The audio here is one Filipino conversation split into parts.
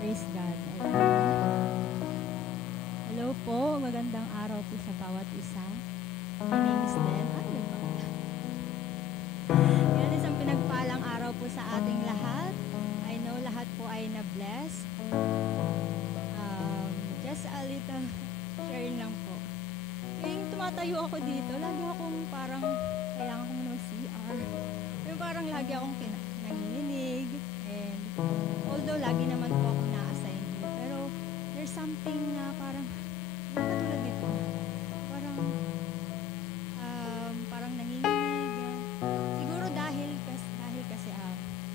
Praise God. Hello po, magandang araw po sa bawat isa. My name is Den. Yan, isang pinagpalang araw po sa ating lahat. I know lahat po ay na-bless. Just a little sharing lang po. Yung tumatayo ako dito, lagi akong parang kailangan ko muna CR. Yung parang lagi akong nanginginig. And although lagi naman po ako na-assign dito, pero there's something na parang katulad nito. Parang nanginginig. Siguro dahil kasi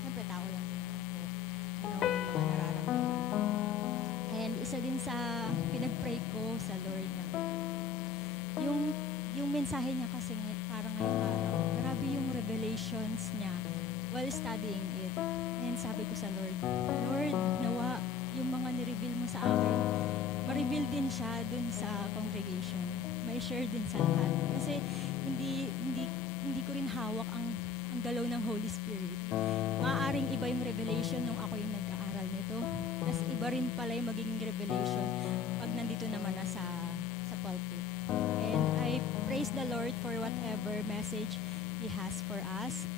siyempre tao lang din ako. Mga nararamdaman. And isa din sa pinag-pray ko sa Lord na yung mensahe niya kasi parang ngayong araw, grabe yung revelations niya while studying it. And sabi ko sa Lord, nawa yung mga nireveal mo sa akin, ma-reveal din siya dun sa congregation. May share din sa lahat. Kasi hindi ko rin hawak ang galaw ng Holy Spirit. Maaaring iba yung revelation nung ako yung nag-aaral nito. Tapos iba rin pala yung magiging revelation pag nandito naman na sa pulpit. And I praise the Lord for whatever message He has for us.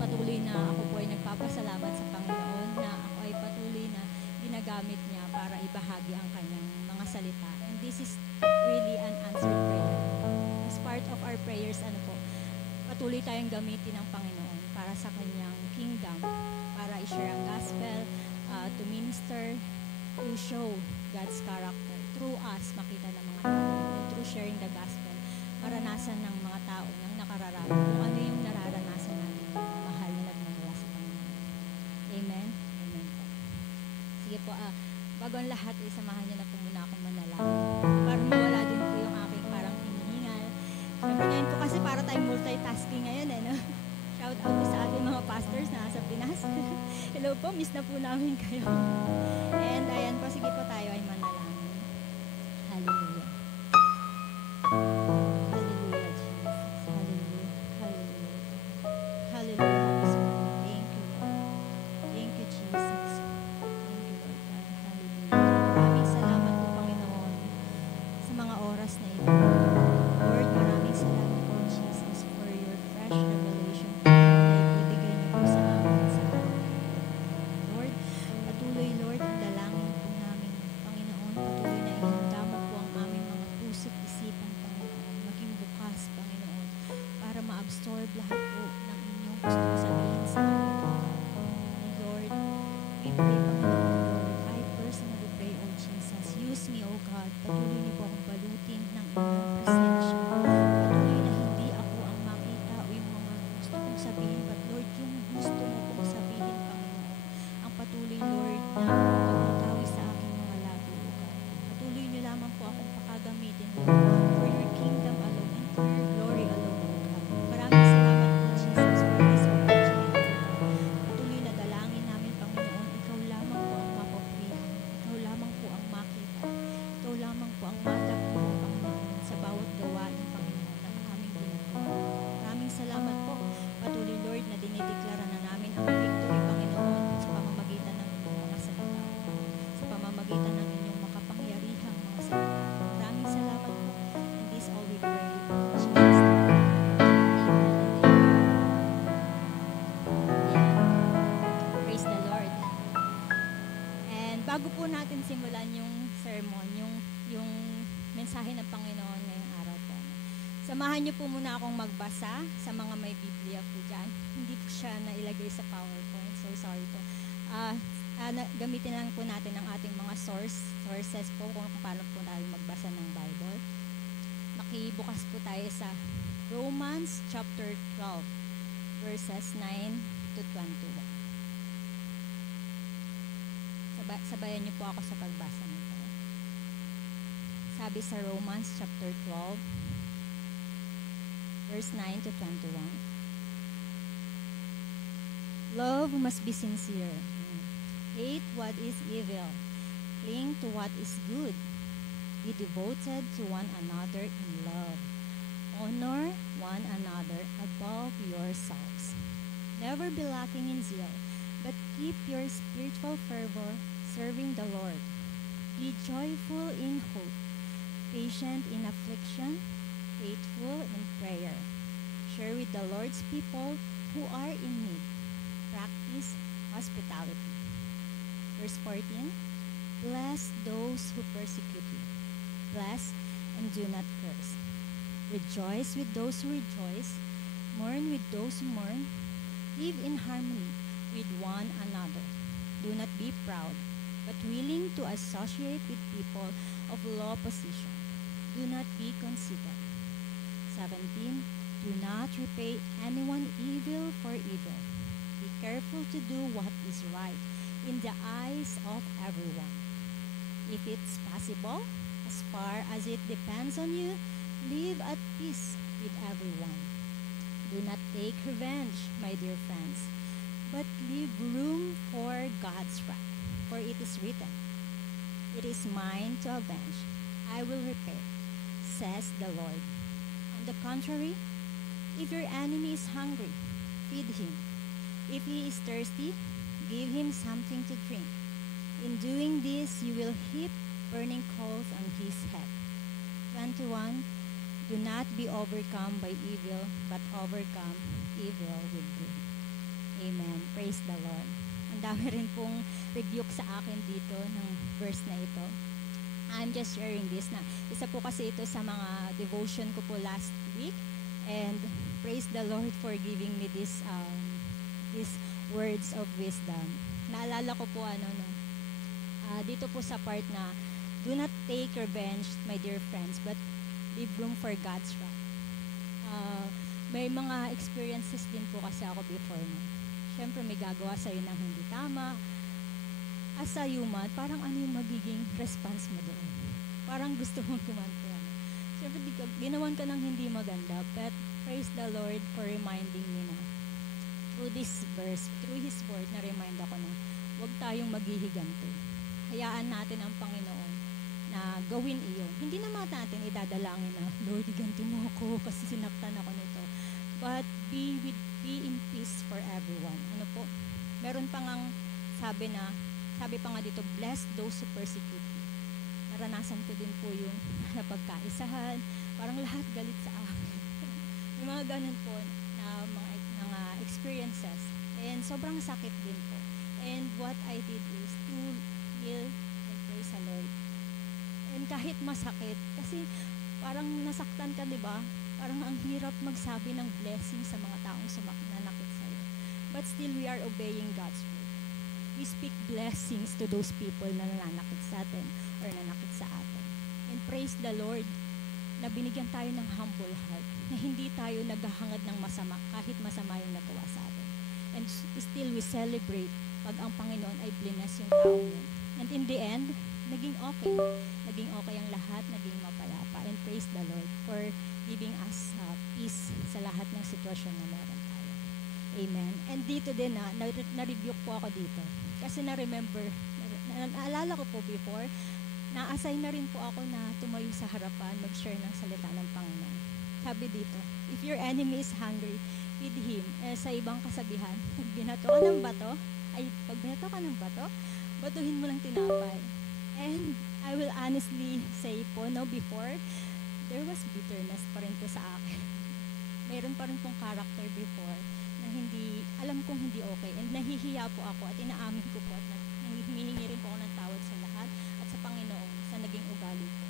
Patuloy na ako po ay nagpapasalamat sa Panginoon na ako ay patuloy na ginagamit niya para ibahagi ang kanyang mga salita. And this is really an answered prayer. As part of our prayers, patuloy tayong gamitin ng Panginoon para sa kanyang kingdom, para i-share ang gospel, to minister, to show God's character. Through us, makita ng mga tao. And through sharing the gospel, maranasan ng mga tao ng nakararami kung ano yung nararanasan natin ng mahal na nagmamula sa Panginoon. Amen? Amen po. Sige po, bago ang lahat, samahan niyo na po muna akong manalangin. Para mawala din po yung aking parang hinihingal. Siyempre ngayon po kasi para tayong multitasking ngayon no? Shout out po sa ating mga pastors na sa Pinas. Hello po, miss na po namin kayo. And ayan po, sige po tayo ay manalangin. Hallelujah. Hallelujah, Jesus. Hallelujah. Hallelujah. Hallelujah, Holy Spirit. Thank you, Lord. Thank you, Jesus. Thank you, Lord God. Hallelujah. Maraming salamat po, Panginoon, sa mga oras na ito. Lord, maraming salamat po, Jesus, for your fresh revelation na ibibigay niyo po sa amin sa araw na ito. Lord, patuloy, Lord, ang dalangin po namin, Panginoon, patuloy na ihanda mo po ang aming mga puso't isipan, Panginoon, maging bukas, Panginoon, para ma-absorb lahat po ng inyong gustong sabihin sa amin. And Lord, we pray, Panginoon, Lord, I personally pray, O Jesus, use me, O God, patuloy niyo po akong balutin ng inyong presensya. Patuloy na hindi ako ang makita o yung mga gusto kong sabihin, but Lord, yung gusto mo kong sabihin, Panginoon, ang patuloy, Lord, na pagmutawi sa aking mga labi, O God. Patuloy niyo lamang po akong pakagamitin, Lord, for your kingdom alone and for your glory alone, O God. Maraming salamat po, Jesus, for this opportunity, O God. Patuloy na dalangin namin, Panginoon, ikaw lamang po ang mapapurihan, ikaw lamang po ang makita, ikaw lamang po ang matagpo, Panginoon, sa bawat gawain, Panginoon, ng aming ginagawa. Maraming salamat po. Patuloy, Lord, na dinideklara na namin ang victory, Panginoon, sa pamamagitan ng inyong mga salita, sa pamamagitan ng inyong makapangyarihang mga salita. Maraming salamat po. And this all we pray. In Jesus' name. Amen. Amen. Praise the Lord. And bago po natin simulan yung sermon, yung mensahe ng Panginoon ngayong araw po, samahan niyo po muna akong magbasa sa mga may Biblia po dyan. Hindi po siya nailagay sa PowerPoint, so sorry po. Gamitin lang po natin ang ating mga sources po kung paano po tayo magbasa ng Bible. Makibukas po tayo sa Romans chapter 12, verses 9 to 21. Sabayan niyo po ako sa pagbasa nito. Sabi sa Romans chapter 12, verse 9 to 21. Love must be sincere. Hate what is evil. Cling to what is good. Be devoted to one another in love. Honor one another above yourselves. Never be lacking in zeal, but keep keep your spiritual fervor serving the Lord. Be joyful in hope, patient in affliction, faithful in prayer. Share with the Lord's people who are in need. Practice hospitality. Verse 14, bless those who persecute you. Bless and do not curse. Rejoice with those who rejoice. Mourn with those who mourn. Live in harmony with one another. Do not be proud, but willing to associate with people of low position. Do not be conceited. 17, do not repay anyone evil for evil. Be careful to do what is right in the eyes of everyone. If it's possible, as far as it depends on you, live at peace with everyone. Do not take revenge, my dear friends, but leave room for God's wrath. For it is written, it is mine to avenge, I will repay, says the Lord. On the contrary, if your enemy is hungry, feed him. If he is thirsty, give him something to drink. In doing this, you will heap burning coals on his head. 21, do not be overcome by evil, but overcome evil with good. Amen. Praise the Lord. Ang dami rin pong rebuke sa akin dito ng verse na ito. I'm just sharing this na isa po kasi ito sa mga devotion ko po last week, and praise the Lord for giving me these words of wisdom. Naalala ko po dito po sa part na do not take revenge, my dear friends, but leave room for God's wrath. May mga experiences din po kasi ako before na. Siyempre may gagawa sa'yo ng hindi tama. As a human, parang ano yung magiging response mo doon? Parang gusto mong kumante. Siyempre ginawan ka ng hindi maganda, but praise the Lord for reminding me na through this verse, through His word, na-remind ako na huwag tayong maghihiganti. Hayaan natin ang Panginoon na gawin iyon. Hindi naman natin idadalangin na, Lord, iganti mo ako kasi sinaktan ako nito. But be in peace for everyone. Ano po? Meron pa ngang sabi pa nga dito, bless those who persecute you. Naranasan ko din po yung napagkaisahan, parang lahat galit sa akin. Yung mga ganun po na mga experiences. And sobrang sakit din po. And what I did is to heal and praise the Lord. And kahit masakit, kasi parang nasaktan ka, di ba? Parang ang hirap magsabi ng blessing sa mga taong nanakit sa'yo. But still, we are obeying God's word. We speak blessings to those people na nananakit sa atin or nanakit sa atin. And praise the Lord na binigyan tayo ng humble heart, na hindi tayo naghahangad ng masama kahit masama yung nagawa sa atin. And still, we celebrate pag ang Panginoon ay bless yung taong yun. And in the end, naging okay. Naging okay ang lahat, naging mapayapa. And praise the Lord for giving us peace sa lahat ng sitwasyon na meron tayo. Amen. And dito din na-rebuke po ako dito. Kasi na-remember, naalala ko po before, na-assign na rin po ako na tumayo sa harapan, mag-share ng salita ng Panginoon. Sabi dito, if your enemy is hungry, feed him. Sa ibang kasabihan, pag binato ka ng bato, batuhin mo lang tinapay. And I will honestly say po, before, there was bitterness pa rin po sa akin. Meron pa rin pong character before na alam kong hindi okay. And nahihiya po ako at inaamin ko po at humihingi rin po ako ng tawad sa lahat at sa Panginoon sa naging ugali ko.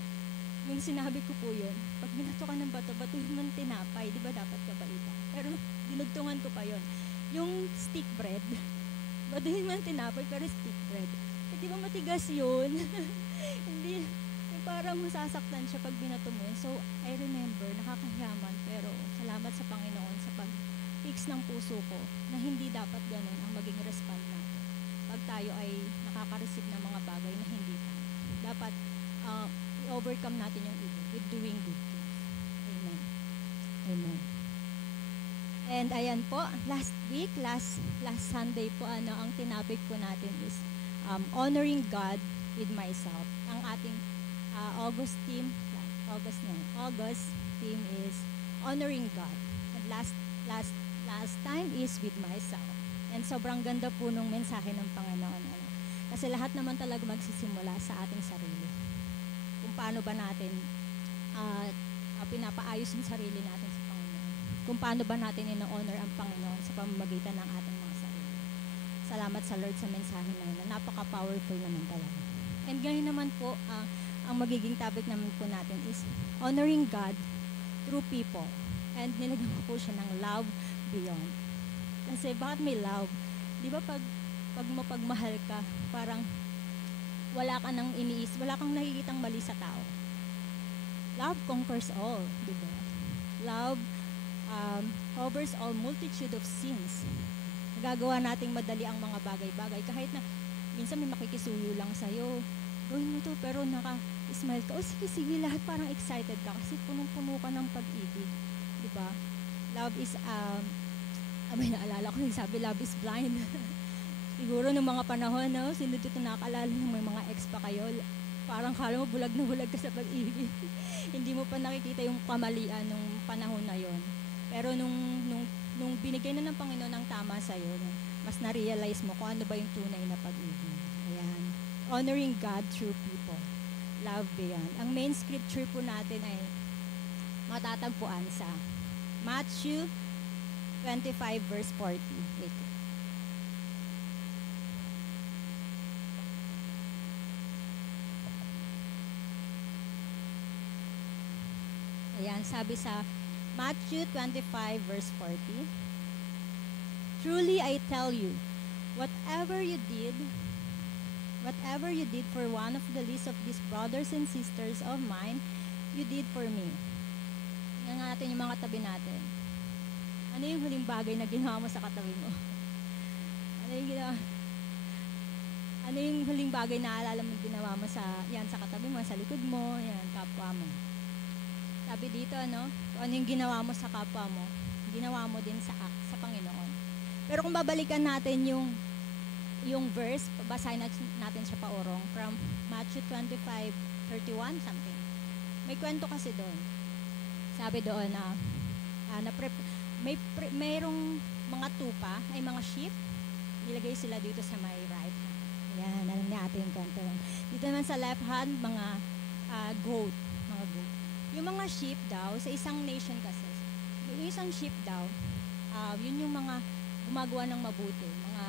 Yung sinabi ko po yun, pag binato ka ng bato, batuhin mo ng tinapay, di ba dapat kabaitan? Pero dinugtungan ko pa yun. Yung stick bread, batuhin mo ng tinapay pero stick bread. Di ba matigas yun? Hindi, parang masasaktan siya pag binato mo yun. So, I remember, nakakahiyaman, pero salamat sa Panginoon sa pag-fix ng puso ko na hindi dapat ganun ang maging respond natin. Pag tayo ay nakaka-receive ng mga bagay na hindi tayo. Dapat overcome natin yung evil with doing good things. Amen. Amen. And ayan po, last Sunday po, ang tinapik po natin is honoring God with myself. Ang ating August theme is honoring God. And last time is with myself. And sobrang ganda po nung mensahe ng Panginoon. Ano? Kasi lahat naman talaga magsisimula sa ating sarili. Kung paano ba natin pinapaayos yung sarili natin sa Panginoon. Kung paano ba natin ino-honor ang Panginoon sa pamamagitan ng ating mga sarili. Salamat sa Lord sa mensahe na yun. Napaka-powerful naman talaga. And ngayon naman po, ang magiging topic naman po natin is honoring God through people. And nilagyan ko po siya ng love beyond. Kasi bakit may love? Di ba pag mapagmahal ka, parang wala ka nang wala kang nakikitang mali sa tao. Love conquers all, di ba? Love covers all multitude of sins. Nagagawa nating madali ang mga bagay-bagay. Kahit na minsan may makikisuyo lang sa'yo, gawin mo to, pero naka-smile ka. O sige, lahat parang excited ka kasi punong-puno ka ng pag-ibig. Di ba? Love is, naalala ko, sabi, love is blind. Siguro nung mga panahon, no, sino dito nakaalala nung may mga ex pa kayo, parang kala mo bulag na bulag ka sa pag-ibig. Hindi mo pa nakikita yung kamalian nung panahon na yon. Pero nung binigay na ng Panginoon ang tama sa'yo, mas na-realize mo kung ano ba yung tunay na pag-ibig. Ayan. Honoring God through people. Love beyond. Ang main scripture po natin ay matatagpuan sa Matthew 25 verse 40. Wait. Ayan, sabi sa Matthew 25 verse 40, truly I tell you, whatever you did for one of the least of these brothers and sisters of mine, you did for me. Tingnan natin yung mga katabi natin. Ano yung huling bagay na ginawa mo sa katabi mo? Ano yung huling bagay na alala mo ginawa mo sa katabi mo, sa likod mo, yan, kapwa mo? Sabi dito, kung ano yung ginawa mo sa kapwa mo, ginawa mo din sa Panginoon. Pero kung babalikan natin yung verse, basahin natin siya paorong, from Matthew 25:31 something. May kwento kasi doon. Sabi doon na mayroong mga tupa, ay mga sheep, nilagay sila dito sa my right hand. Yan, alam natin yung kwento. Dito naman sa left hand, mga goat. Yung mga sheep daw, sa isang nation kasi, yung isang sheep daw, yun yung mga gumagawa ng mabuti, mga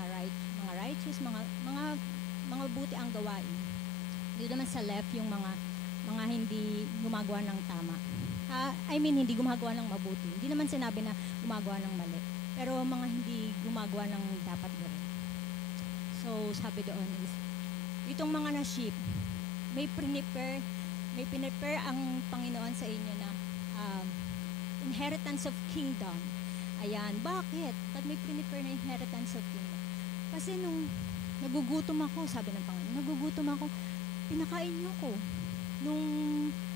righteous, mga buti ang gawain. Dito naman sa left, yung mga hindi gumagawa ng tama. Hindi gumagawa ng mabuti. Hindi naman sinabi na gumagawa ng mali. Pero mga hindi gumagawa ng dapat gawin. So, sabi doon is, itong mga na sheep, may pinipare ang Panginoon sa inyo na inheritance of kingdom. Ayan, bakit? At may pinipare na inheritance of kingdom. Kasi nung nagugutom ako, sabi ng Panginoon, nagugutom ako, pinakain niyo ko. Nung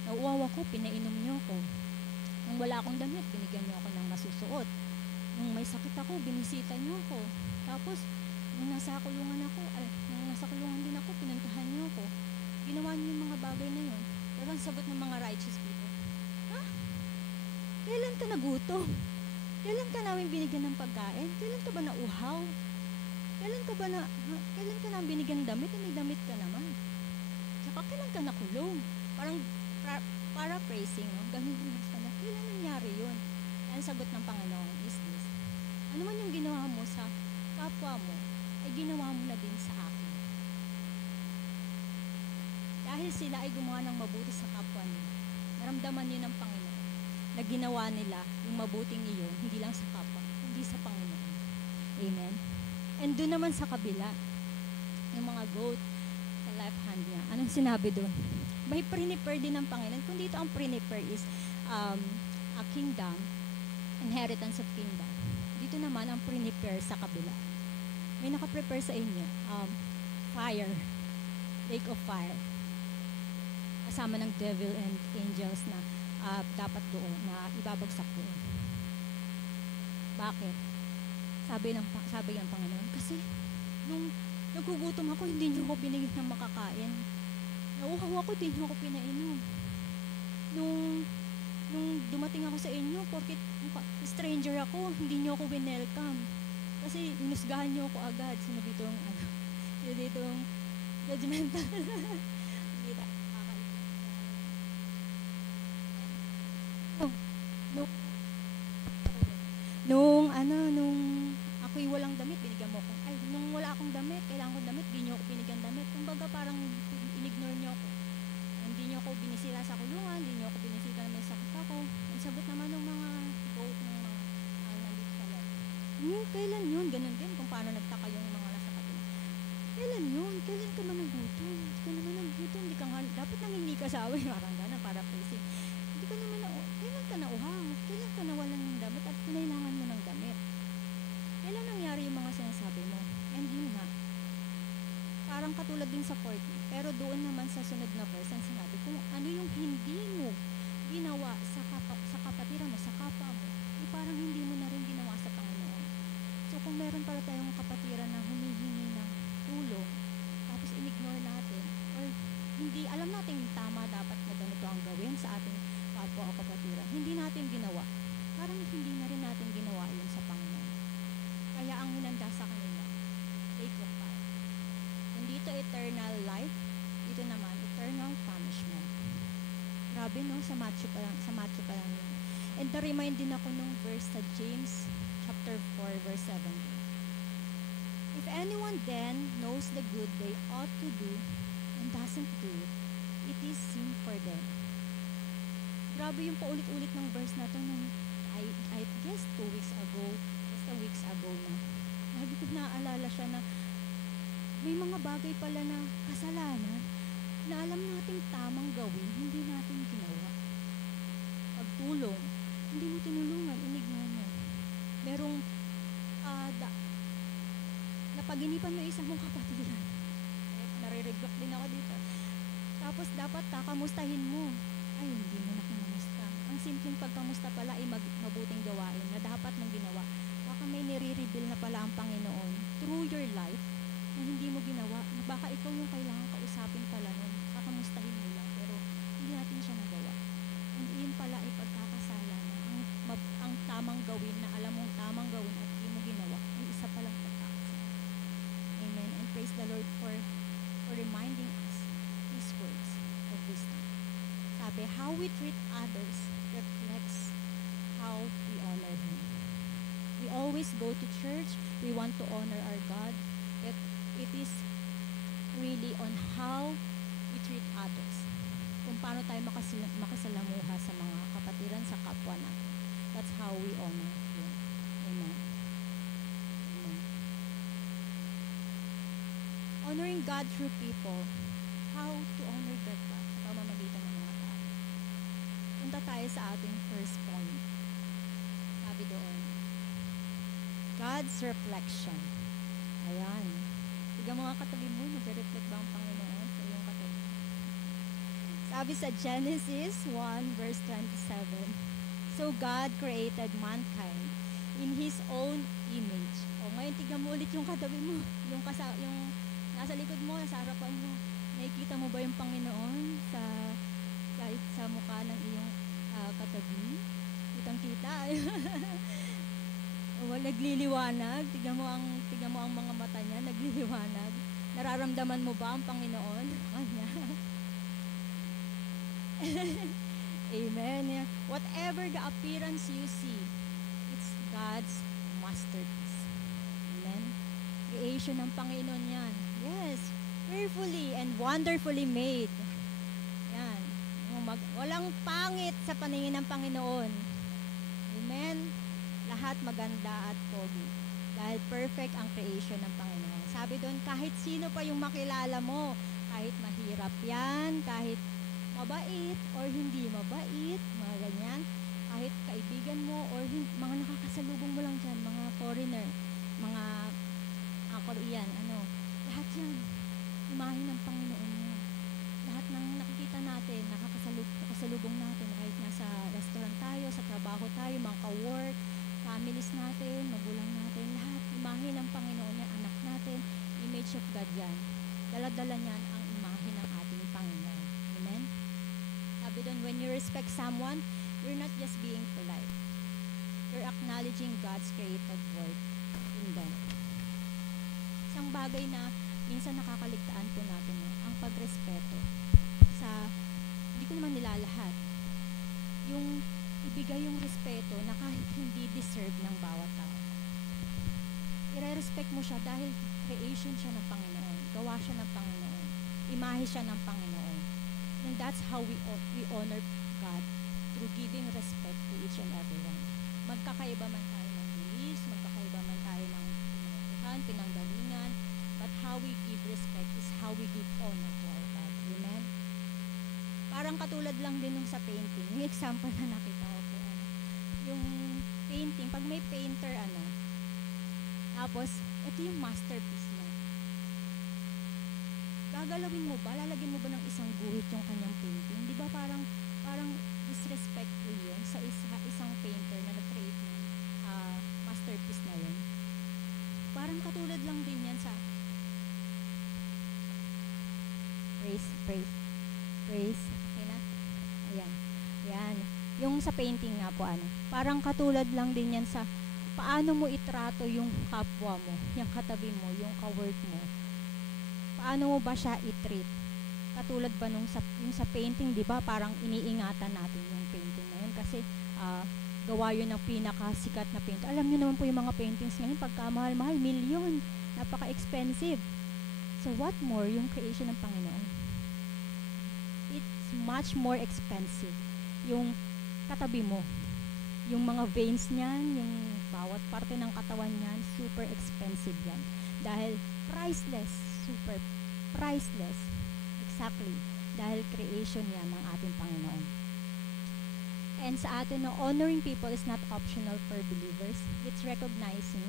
nauuwaw ako, pinainom niyo ko. Nung wala akong damit, binigyan niyo ako ng masusuot. Nung may sakit ako, binisita niyo ko. Tapos, nung nasa kulungan din ako, pinuntahan niyo ko. Ginawa niyo yung mga bagay na yun. Pero ang sagot ng mga righteous people, kailan ka nagutom? Kailan ka namin binigyan ng pagkain? Kailan ka ba nauhaw? Kailan ka namin binigyan ng damit? May damit ka naman. Saka kailan ka nakulong? Parang paraphrasing, ganun din sa kanya. Kailan nangyari yun? Ang sagot ng Panginoon is this. Ano man yung ginawa mo sa kapwa mo, ay ginawa mo na din sa akin. Dahil sila ay gumawa ng mabuti sa kapwa nila, naramdaman niyo ng Panginoon na ginawa nila yung mabuting iyon, hindi lang sa kapwa, hindi sa Panginoon. Amen? And doon naman sa kabila, yung mga goat sa left hand niya, anong sinabi doon? May prepare din ng Panginoon. Kung dito ang prepare is a kingdom, inheritance of kingdom. Dito naman ang prepare sa kabila. May nakaprepare sa inyo, fire, lake of fire. Kasama ng devil and angels na dapat doon, na ibabagsak doon. Bakit? Sabi ng Panginoon, kasi nung nagugutom ako, hindi niyo ako binigyan ng makakain. Nauuhaw ako, hindi niyo ako pinainom. Nung dumating ako sa inyo, porkit stranger ako, hindi niyo ako welcome. Kasi inusgahan niyo ako agad. Sino dito ang sino dito ang judgmental? Hindi tayo makakaiba. Nung, nung ako'y walang damit, binigyan mo ako. Ay, nung wala akong damit, kailangan ko damit, di niyo ako binigyan damit. Kumbaga parang in-ignore niyo ako. Hindi niyo ako binisita sa kulungan, hindi niyo ako binisita na may sakit ako. Ang sagot naman ng mga goat ng mga nandito sa loob. Kailan yun? Ganun din kung paano nagtaka yung mga nasa kapila. Kailan yun? Kailan ka man nagutom? Hindi ka naman nagutom. Hindi ka nga, dapat nangingi ka sa away. Parang gano'n, para facing. Hindi ka naman kailan ka nauhaw? Kailan ka nawalan ng damit at kinailangan mo ng damit? Kailan nangyari yung mga sinasabi mo? And yun nga, parang katulad din sa 40. Pero doon naman sa sunod na verse, ang sinabi, kung ano yung hindi mo ginawa sa kapatiran mo, sa kapwa mo, parang hindi mo na rin ginawa sa Panginoon. So kung meron pala tayong kapatiran na humihingi ng tulong, tapos in-ignore natin, or hindi, alam natin yung tama dapat na ganito ang gawin sa ating kapwa o kapatiran, hindi natin ginawa. Parang hindi na rin natin ginawa yun sa Panginoon. Kaya ang hinanda sa kanila, lake of fire. Kung dito eternal life, dito naman eternal punishment. Grabe no, sa Matthew pa lang yun. And na-remind din ako nung verse sa James chapter 4 verse 17. If anyone then knows the good they ought to do and doesn't do it, it is sin for them. Grabe yung paulit-ulit ng verse na to nung I guess 2 weeks ago, just a weeks ago na. Lagi ko naaalala siya na may mga bagay pala na kasalanan na alam nating tamang gawin, hindi natin ginawa. Pagtulong, hindi mo tinulungan, inignore mo. Merong napaginipan mo isa mong kapatiran. Nare-regret din ako dito. Tapos dapat kakamustahin mo. Ay, hindi mo na kinamusta. Ang simpleng pagkamusta pala ay mabuting gawain na dapat mong ginawa. Baka may nire-reveal na pala ang Panginoon through your life na hindi mo ginawa. Baka ikaw yung kailangan kausapin pala nun. Kakamustahin mo lang. Pero hindi natin siya nagawa. And yun pala ay pagkakasala na ang tamang gawin na alam mong tamang gawin at hindi mo ginawa ay isa palang pagkakasala. Amen. And praise the Lord for reminding us these words of wisdom. Sabi, how we treat others reflects how we honor Him. We always go to church. We want to honor our God. It is really on how we treat others. Kung paano tayo makasalamuha sa mga kapatiran, sa kapwa natin. That's how we honor Him. Amen. Amen. Honoring God through people. How to honor God ba? Sa pamamagitan ng mga tao. Punta tayo sa ating first point. Sabi doon, God's reflection. Ayan. Tiga mga katabi mo, nag-reflect ba ang Panginoon sa iyong katabi? Sabi sa Genesis 1 verse 27, so God created mankind in His own image. O ngayon, tignan mo ulit yung katabi mo. Yung nasa likod mo, nasa harapan mo. Nakikita mo ba yung Panginoon sa mukha ng iyong katabi? Kitang-kita. Nagliliwanag. Tignan mo ang mga mata niya, nagliliwanag. Nararamdaman mo ba ang Panginoon? Kanya. Amen. Whatever the appearance you see, it's God's masterpiece. Amen. Creation ng Panginoon yan. Yes. Fearfully and wonderfully made. Yan. Walang pangit sa paningin ng Panginoon. Amen. Lahat maganda at pogi. Dahil perfect ang creation ng Panginoon. Sabi doon, kahit sino pa yung makilala mo, kahit mahirap yan, kahit mabait or hindi mabait, mga ganyan, kahit kaibigan mo or mga nakakasalubong mo lang dyan, mga foreigner, mga Korean, lahat yan, imahe ng Panginoon yan. Lahat ng nakikita natin, nakakasalubong natin, kahit nasa restaurant tayo, sa trabaho tayo, mga ka-work, families natin, magulang natin, lahat, imahe ng Panginoon yan, anak natin, image of God yan. Dala-dala niyan ang imahe ng ating Panginoon. Amen? Sabi doon, when you respect someone, you're not just being polite. You're acknowledging God's creative work in them. isang bagay na minsan nakakaligtaan po natin, no? Ang pagrespeto sa, hindi ko naman nilalahat, yung ibigay yung respeto na kahit hindi deserve ng bawat tao. I-respect mo siya dahil creation siya ng Panginoon, gawa siya ng Panginoon, imahe siya ng Panginoon. And that's how we honor God, through giving respect to each and everyone. Magkakaiba man tayo ng beliefs, magkakaiba man tayo ng pinanggalingan, but how we give respect is how we give honor to our God. Amen? Parang katulad lang din nung sa painting. Yung example na nakita ko po, yung painting, pag may painter, tapos, ito yung masterpiece niya. Gagalawin mo ba? Lalagyan mo ba ng isang guhit yung kanyang painting? Di ba parang disrespectful yun sa isang painter na nag-create ng masterpiece na yun? Parang katulad lang din yan sa praise. Okay na? Ayan. Ayan. Yung sa painting nga po, parang katulad lang din yan sa paano mo itrato yung kapwa mo, yung katabi mo, yung ka-work mo. Paano mo ba siya i-treat? Katulad ba yung sa painting, di ba? Parang iniingatan natin yung painting na yun kasi gawa yun ng pinakasikat na painter. Alam niyo naman po yung mga paintings ngayon, pagkamahal-mahal, milyon, napaka-expensive. So what more yung creation ng Panginoon? It's much more expensive. Yung katabi mo, yung mga veins niyan, yung bawat parte ng katawan niyan, super expensive yan. Dahil priceless, super priceless. Exactly. Dahil creation yan ng ating Panginoon. And sa atin, honoring people is not optional for believers. It's recognizing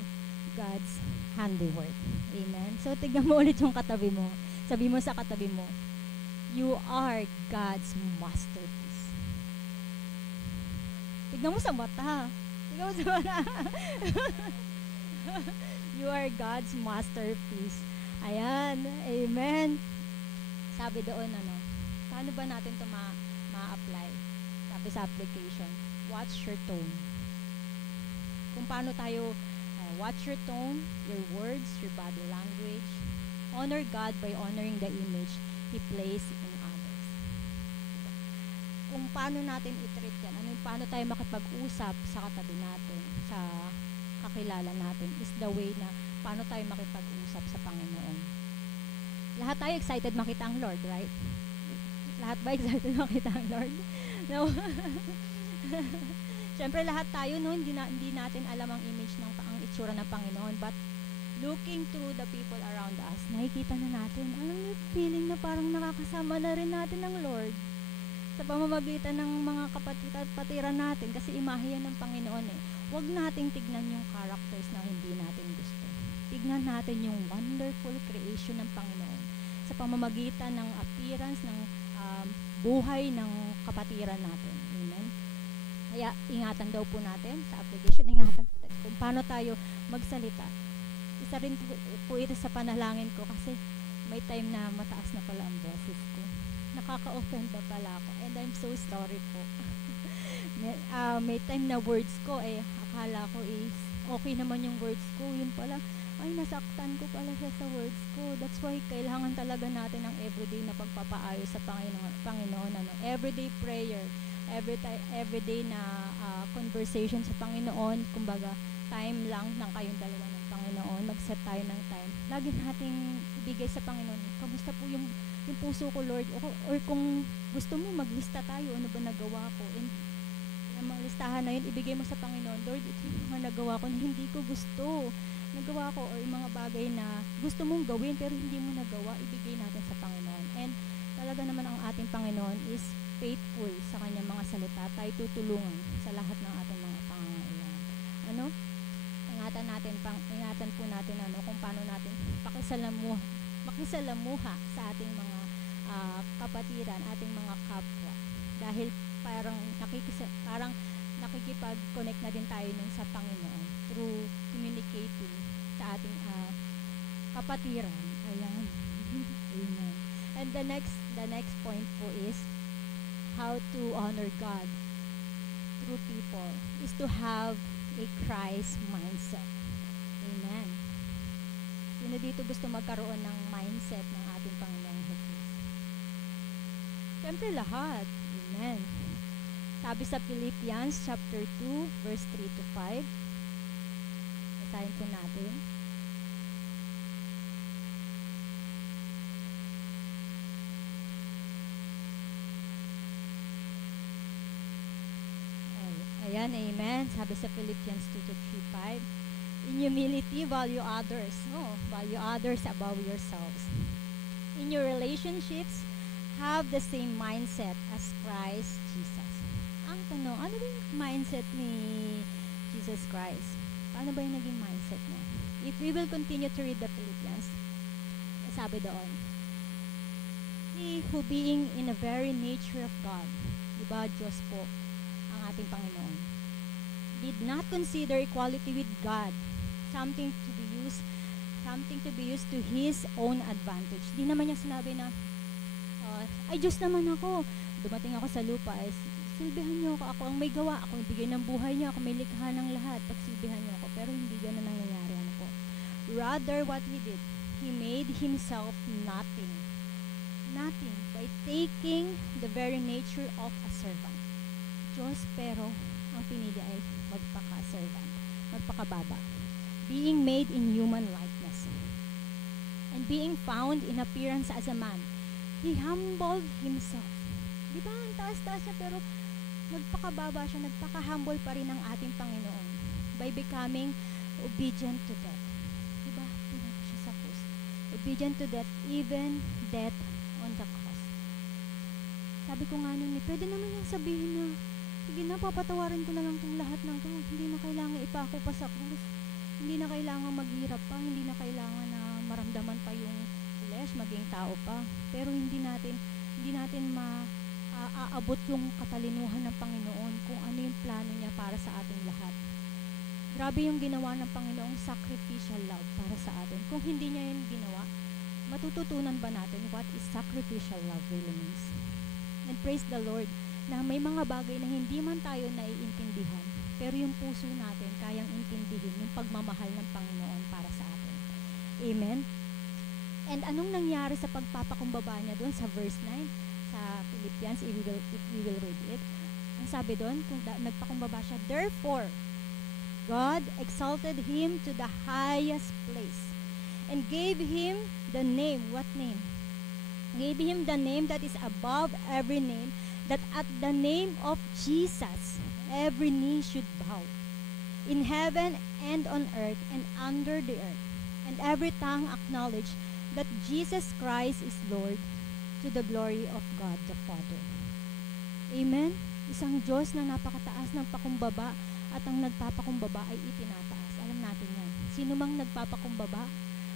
God's handiwork. Amen? So, tignan mo ulit yung katabi mo. Sabi mo sa katabi mo, you are God's masterpiece. Tignan mo sa mata. Tignan mo sa mata. You are God's masterpiece. Ayan. Amen. Sabi doon, paano ba natin ito ma-apply? Sabi sa application, watch your tone. Kung paano tayo, watch your tone, your words, your body language. Honor God by honoring the image He placed in others. Kung paano natin i-treat yan, paano tayo makipag-usap sa katabi natin, sa kakilala natin, is the way na paano tayo makipag-usap sa Panginoon. Lahat tayo excited makita ang Lord, right? Lahat ba excited makita ang Lord? No? Siyempre lahat tayo, hindi natin alam ang image ang itsura ng Panginoon, but looking through the people around us, nakikita na natin, alam niyo, feeling na parang nakakasama na rin natin ng Lord sa pamamagitan ng mga kapatiran natin, kasi imahe yan ng Panginoon eh. Huwag nating tignan yung characters na hindi natin gusto. Tignan natin yung wonderful creation ng Panginoon sa pamamagitan ng appearance, ng buhay ng kapatiran natin. Amen? Kaya ingatan daw po natin sa application, ingatan kung paano tayo magsalita. Isa rin po ito sa panalangin ko kasi may time na mataas na pala ang boses ko. Nakaka-offend na pala ako and I'm so sorry po. May time na words ko akala ko is okay naman yung words ko, yun pala ay nasaktan ko pala siya sa words ko. That's why kailangan talaga natin ng everyday na pagpapaayos sa Panginoon. Everyday prayer, everyday na conversation sa Panginoon. Kumbaga, time lang ng kayong dalawa ng Panginoon. Mag-set tayo ng time. Lagi nating ibigay sa Panginoon. Kamusta po yung puso ko, Lord? Or kung gusto mo, maglista tayo. Ano ba nagawa ko? And yung mga listahan na yun, ibigay mo sa Panginoon. Lord, ito yung mga nagawa ko na hindi ko gusto. Nagawa ko, or yung mga bagay na gusto mong gawin pero hindi mo nagawa, ibigay natin sa Panginoon. And talaga naman ang ating Panginoon is faithful sa kanyang mga salita. Tayo tutulungan sa lahat ng ating mga pangangailangan. Ingatan po natin kung paano natin makisalamuha sa ating mga kapatiran, ating mga kapwa. Dahil parang nakikipag-connect na din tayo sa Panginoon through communicating sa ating kapatiran. Ayan. Amen. And the next point po is how to honor God through people is to have a Christ mindset. Amen. Sino dito gusto magkaroon ng mindset ng ating Panginoong Jesus? Siyempre lahat. Amen. Sabi sa Philippians chapter 2, verse 3 to 5. Basahin po natin. Ayan, amen. Sabi sa Philippians 2 to 3, 5. In humility, value others. No, value others above yourselves. In your relationships, have the same mindset as Christ Jesus. Ang tanong, ano ba yung mindset ni Jesus Christ? Paano ba yung naging mindset niya? If we will continue to read the Philippians, sabi doon, He who being in a very nature of God, diba, Diyos po, ang ating Panginoon, did not consider equality with God something to be used to His own advantage. Di naman niya sinabi na, ay Diyos naman ako, dumating ako sa lupa, ay silbihan niyo ako ang may gawa, ako ang bigay ng buhay niyo, ako may likha ng lahat, pagsilbihan niyo ako. Pero hindi ganun ang nangyari. Ano po? Rather, what He did, He made Himself nothing by taking the very nature of a servant. Diyos, pero ang pinili ay magpaka-servant, magpakababa, being made in human likeness, and being found in appearance as a man, He humbled Himself. Di ba? Ang taas-taas niya, pero nagpakababa siya, nagpaka-humble pa rin ang ating Panginoon by becoming obedient to death. Di ba? Pinako siya sa krus. Obedient to death, even death on the cross. Sabi ko nga nun, pwede naman yung sabihin na, sige na, papatawarin ko na lang itong lahat ng ito. Hindi na kailangan ipako pa sa krus. Hindi na kailangan maghirap pa. Hindi na kailangan na maramdaman pa yung flesh, maging tao pa. Pero hindi natin maaabot yung katalinuhan ng Panginoon kung ano yung plano niya para sa ating lahat. Grabe yung ginawa ng Panginoong sacrificial love para sa atin. Kung hindi niya yun ginawa, matututunan ba natin what is sacrificial love really means? And praise the Lord na may mga bagay na hindi man tayo naiintindihan, pero yung puso natin kayang intindihin yung pagmamahal ng Panginoon para sa atin. Amen? And anong nangyari sa pagpapakumbaba niya doon sa verse 9 sa Philippians, if we will read it? Ang sabi doon, kung nagpakumbaba siya, therefore, God exalted Him to the highest place and gave Him the name. What name? Gave Him the name that is above every name, that at the name of Jesus, every knee should bow, in heaven and on earth and under the earth, and every tongue acknowledge that Jesus Christ is Lord, to the glory of God the Father. Amen? Isang Diyos na napakataas ng pakumbaba, at ang nagpapakumbaba ay itinataas. Alam natin yan. Sino mang nagpapakumbaba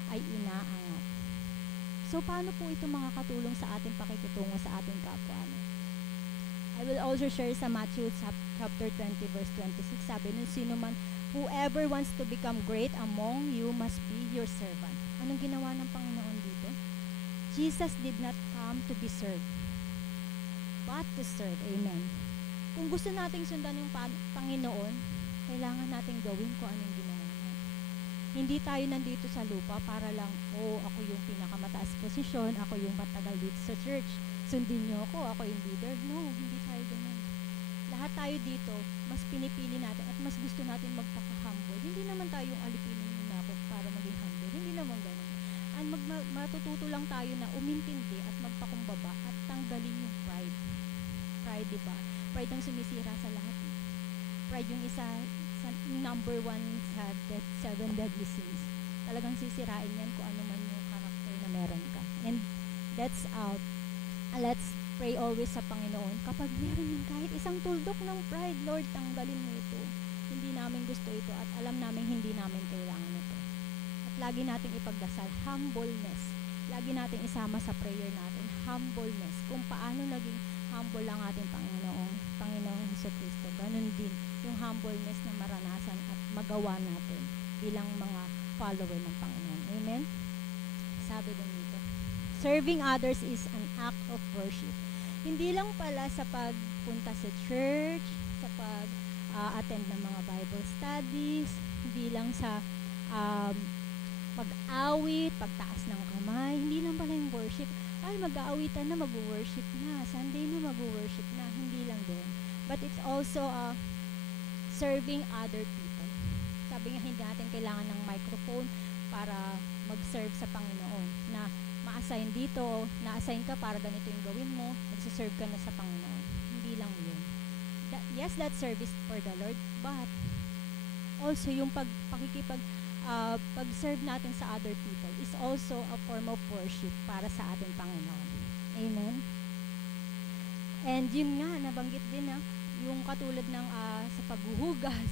ay inaangat. So, paano po ito makakatulong sa ating pakikitungo sa ating kapwa? I will also share sa Matthew chapter 20 verse 26. Sabi nun, sino man, whoever wants to become great among you must be your servant. Anong ginawa ng Panginoon dito? Jesus did not come to be served, but to serve. Amen. Kung gusto nating sundan yung Panginoon, kailangan nating gawin kung anong ginawa niya. Hindi tayo nandito sa lupa para lang, ako yung pinakamataas posisyon, ako yung matagal dito sa church, sundin niyo ako yung leader. No, hindi tayo ganun. Lahat tayo dito, mas pinipili natin at mas gusto natin magpaka-humble. Hindi naman tayo yung alipinin yung nakot para maging humble. Hindi naman ganun. Matututo lang tayo na umintindi at magpakumbaba at tanggalin yung pride. Pride, diba? Pride ang sumisira sa lahat. Pride yung isa, number one sa 7 deadly sins. Talagang sisirain yan kung ano man yung character na meron ka. And that's out. Let's pray always sa Panginoon. Kapag meron yung kahit isang tuldok ng pride, Lord, tanggalin mo ito. Hindi namin gusto ito at alam namin hindi namin kailangan ito. At lagi nating ipagdasal, humbleness. Lagi nating isama sa prayer natin, humbleness. Kung paano naging humble ang ating Panginoong Jesucristo. Ganun din yung humbleness na maranasan at magawa natin bilang mga follower ng Panginoon. Amen? Sabi din dito, serving others is an act of worship. Hindi lang pala sa pagpunta sa church, sa pag-attend ng mga Bible studies, hindi lang sa Pag-awit, pagtaas ng kamay, hindi lang pala yung worship. Ay, mag-aawitan na, mag-worship na. Sunday na, mag-worship na. Hindi lang din. But it's also serving other people. Sabi nga, hindi natin kailangan ng microphone para mag-serve sa Panginoon. Na ma-assign dito, na-assign ka para ganito yung gawin mo, magsiserve ka na sa Panginoon. Hindi lang yun. Yes, that's service for the Lord, but also yung pag-serve natin sa other people is also a form of worship para sa ating Panginoon. Amen? And yun nga, nabanggit din yung katulad ng sa paghuhugas,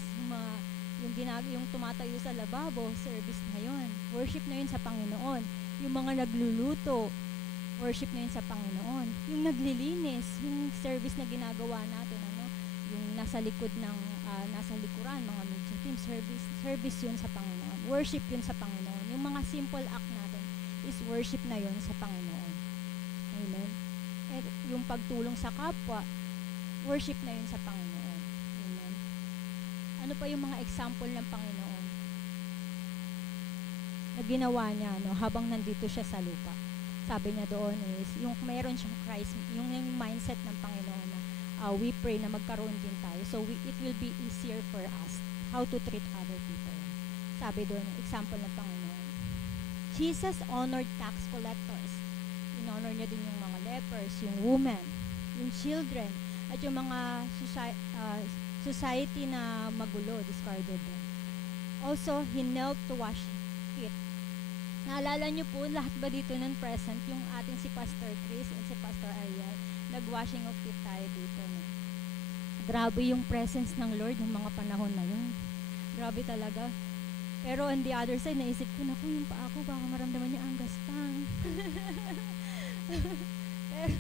yung tumatayo sa lababo, service na yun. Worship na yun sa Panginoon. Yung mga nagluluto, worship na yun sa Panginoon. Yung naglilinis, yung service na ginagawa natin, yung nasa likod ng nasa likuran, mga media team, service yun sa Panginoon. Worship yun sa Panginoon. Yung mga simple act natin is worship na yun sa Panginoon. Amen. At yung pagtulong sa kapwa, worship na yun sa Panginoon. Amen. Ano pa yung mga example ng Panginoon na ginawa niya habang nandito siya sa lupa? Sabi niya doon is, yung mayroon siyang Christ, yung mindset ng Panginoon na we pray na magkaroon din tayo. So it will be easier for us how to treat other people. Sabi doon, example ng Panginoon. Jesus honored tax collectors. In-honor niya din yung mga lepers, yung women, yung children, at yung mga society na magulo, discarded din. Also, he knelt to wash feet. Naalala niyo po, lahat ba dito ng present, yung ating si Pastor Chris and si Pastor Ariel, nag-washing of feet tayo dito. Grabe yung presence ng Lord ng mga panahon na yun. Grabe talaga. Pero on the other side, naisip ko, naku, yung paa ko, baka maramdaman niya ang gaspang. Pero,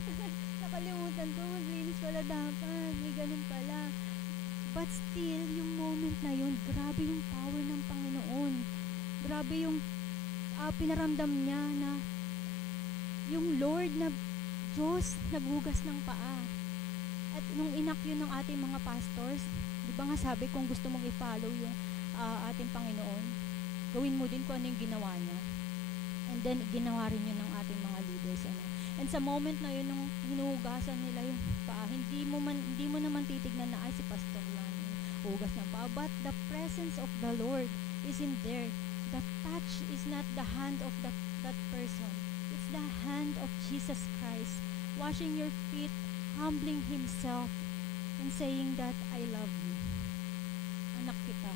nakalimutan ko, maglinis pala dapat, may ganun pala. But still, yung moment na yun, grabe yung power ng Panginoon. Grabe yung pinaramdam niya na yung Lord na Diyos naghugas ng paa. At nung inak yun ng ating mga pastors, di ba nga sabi kung gusto mong i-follow yung ating Panginoon, gawin mo din kung ano yung ginawa niya. And then, ginawa rin yun ng ating mga leaders. And sa moment na yun, nung hinuhugasan nila yung paa, hindi mo naman titignan na, ay, si pastor lang yung hugas ng paa. But the presence of the Lord is in there. The touch is not the hand of that person. It's the hand of Jesus Christ, washing your feet, humbling Himself, and saying that, I love you. Anak kita.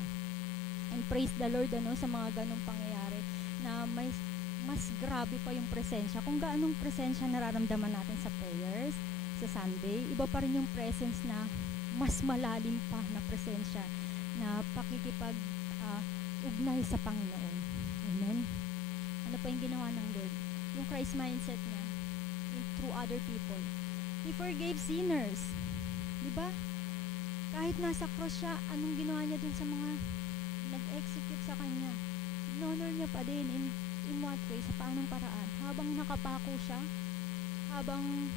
And praise the Lord sa mga ganong pangyayari na mas grabe pa yung presensya. Kung gaanong presensya nararamdaman natin sa prayers, sa Sunday, iba pa rin yung presence na mas malalim pa na presensya na pakikipag-ugnay sa Panginoon. Amen? Ano pa yung ginawa ng Lord? Yung Christ mindset niya through other people. He forgave sinners. Diba? Kahit nasa cross siya, anong ginawa niya dun sa mga nag-execute sa kanya? In-honor niya pa din in what way? Sa paanong paraan? Habang nakapako siya, habang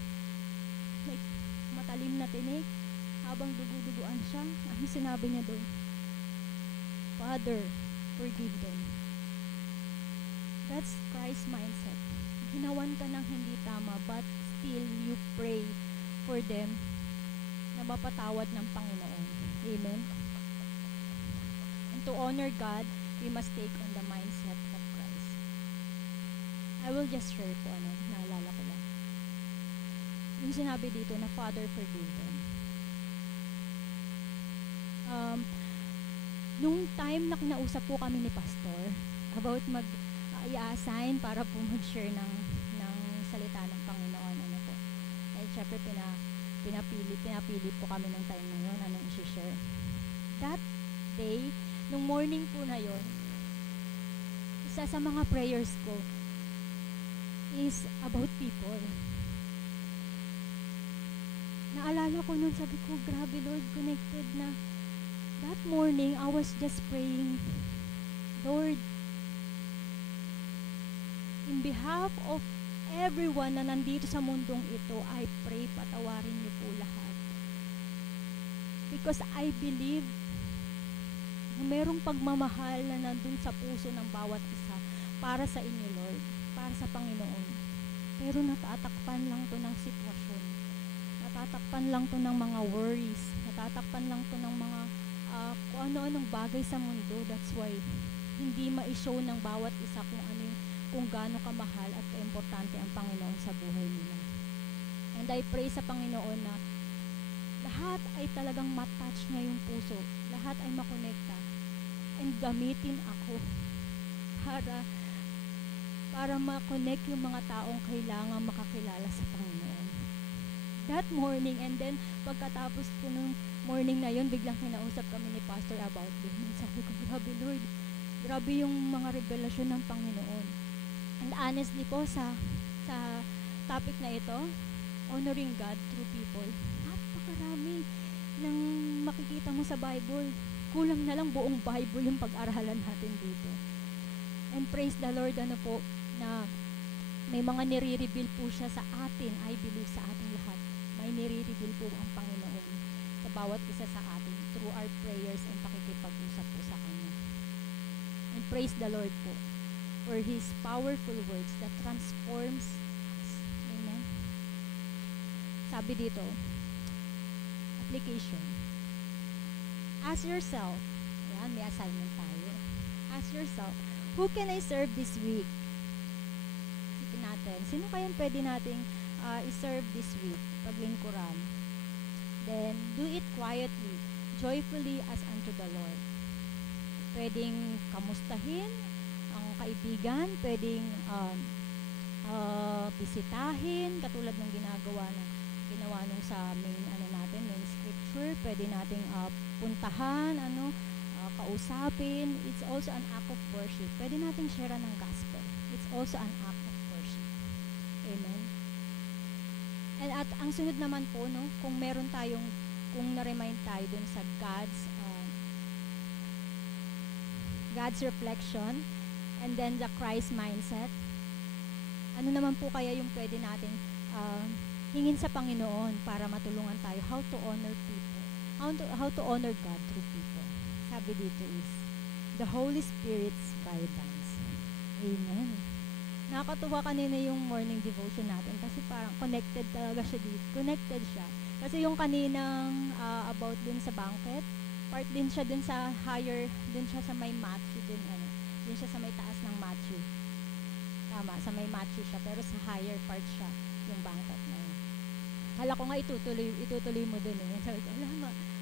matalim na tinik, habang dugu-duguan siya, ano sinabi niya doon? Father, forgive them. That's Christ's mindset. Ginawan ka ng hindi tama, but still you pray for them na mapatawad ng Panginoon. Amen? And to honor God, we must take on the mindset of Christ. I will just share po, naalala ko lang. Yung sinabi dito na, Father, forgive them. Nung time na kinausap po kami ni Pastor about i-assign para po mag-share ng salita ng Panginoon, po. Eh, syempre, pinapili po kami ng time na yun, anong isi-share. That day, nung morning po na yun, isa sa mga prayers ko is about people. Naalala ko nun, sabi ko, grabe Lord, connected na. That morning, I was just praying, Lord, in behalf of everyone na nandito sa mundong ito, I pray, patawarin niyo po lahat. Because I believe na merong pagmamahal na nandun sa puso ng bawat isa para sa inyo, Lord, para sa Panginoon. Pero natatakpan lang to ng sitwasyon. Natatakpan lang to ng mga worries. Natatakpan lang to ng mga kung ano-anong bagay sa mundo. That's why hindi ma-show ng bawat isa kung gaano kamahal at kaimportante ang Panginoon sa buhay nila. And I pray sa Panginoon na lahat ay talagang matouch niya yung puso. Lahat ay makonekta. And gamitin ako para makonect yung mga taong kailangan makakilala sa Panginoon. That morning, and then pagkatapos ko nung morning na yun, biglang kinausap kami ni Pastor about this. Sabi ko, grabe Lord, grabe yung mga revelasyon ng Panginoon. And honestly po, sa topic na ito, honoring God through people, napakarami ng makikita mo sa Bible. Kulang na lang buong Bible yung pag-aralan natin dito. And praise the Lord, na may mga nire-reveal po siya sa atin, I believe sa ating lahat. May nire-reveal po ang Panginoon sa bawat isa sa atin through our prayers and pakikipag-usap po sa Kanya. And praise the Lord po for His powerful words that transforms us. Amen. Sabi dito, application. Ask yourself, ayan, may assignment tayo. Ask yourself, who can I serve this week? Isipin natin, sino kayang pwede nating i-serve this week, paglingkuran? Then, do it quietly, joyfully as unto the Lord. Pwedeng kamustahin ang kaibigan, pwedeng bisitahin, katulad ng ginawa nung sa main scripture. Pwede nating puntahan, kausapin. It's also an act of worship. Pwede nating share ng gospel. It's also an act of worship. Amen. And at ang sunod naman po, kung na-remind tayo dun sa God's reflection, and then the Christ mindset, ano naman po kaya yung pwede nating hingin sa Panginoon para matulungan tayo how to honor people, how to honor God through people. Sabi dito is the Holy Spirit's guidance. Amen. Nakakatuwa kanina yung morning devotion natin kasi parang connected talaga siya dito. Connected siya. Kasi yung kaninang about dun sa banquet, part din siya dun sa higher, dun siya sa may Matthew din, dun siya sa may taas ng Matthew. Tama, sa may Matthew siya, pero sa higher part siya yung banquet na yun. Kala ko nga itutuloy mo dun eh. Sabi ko,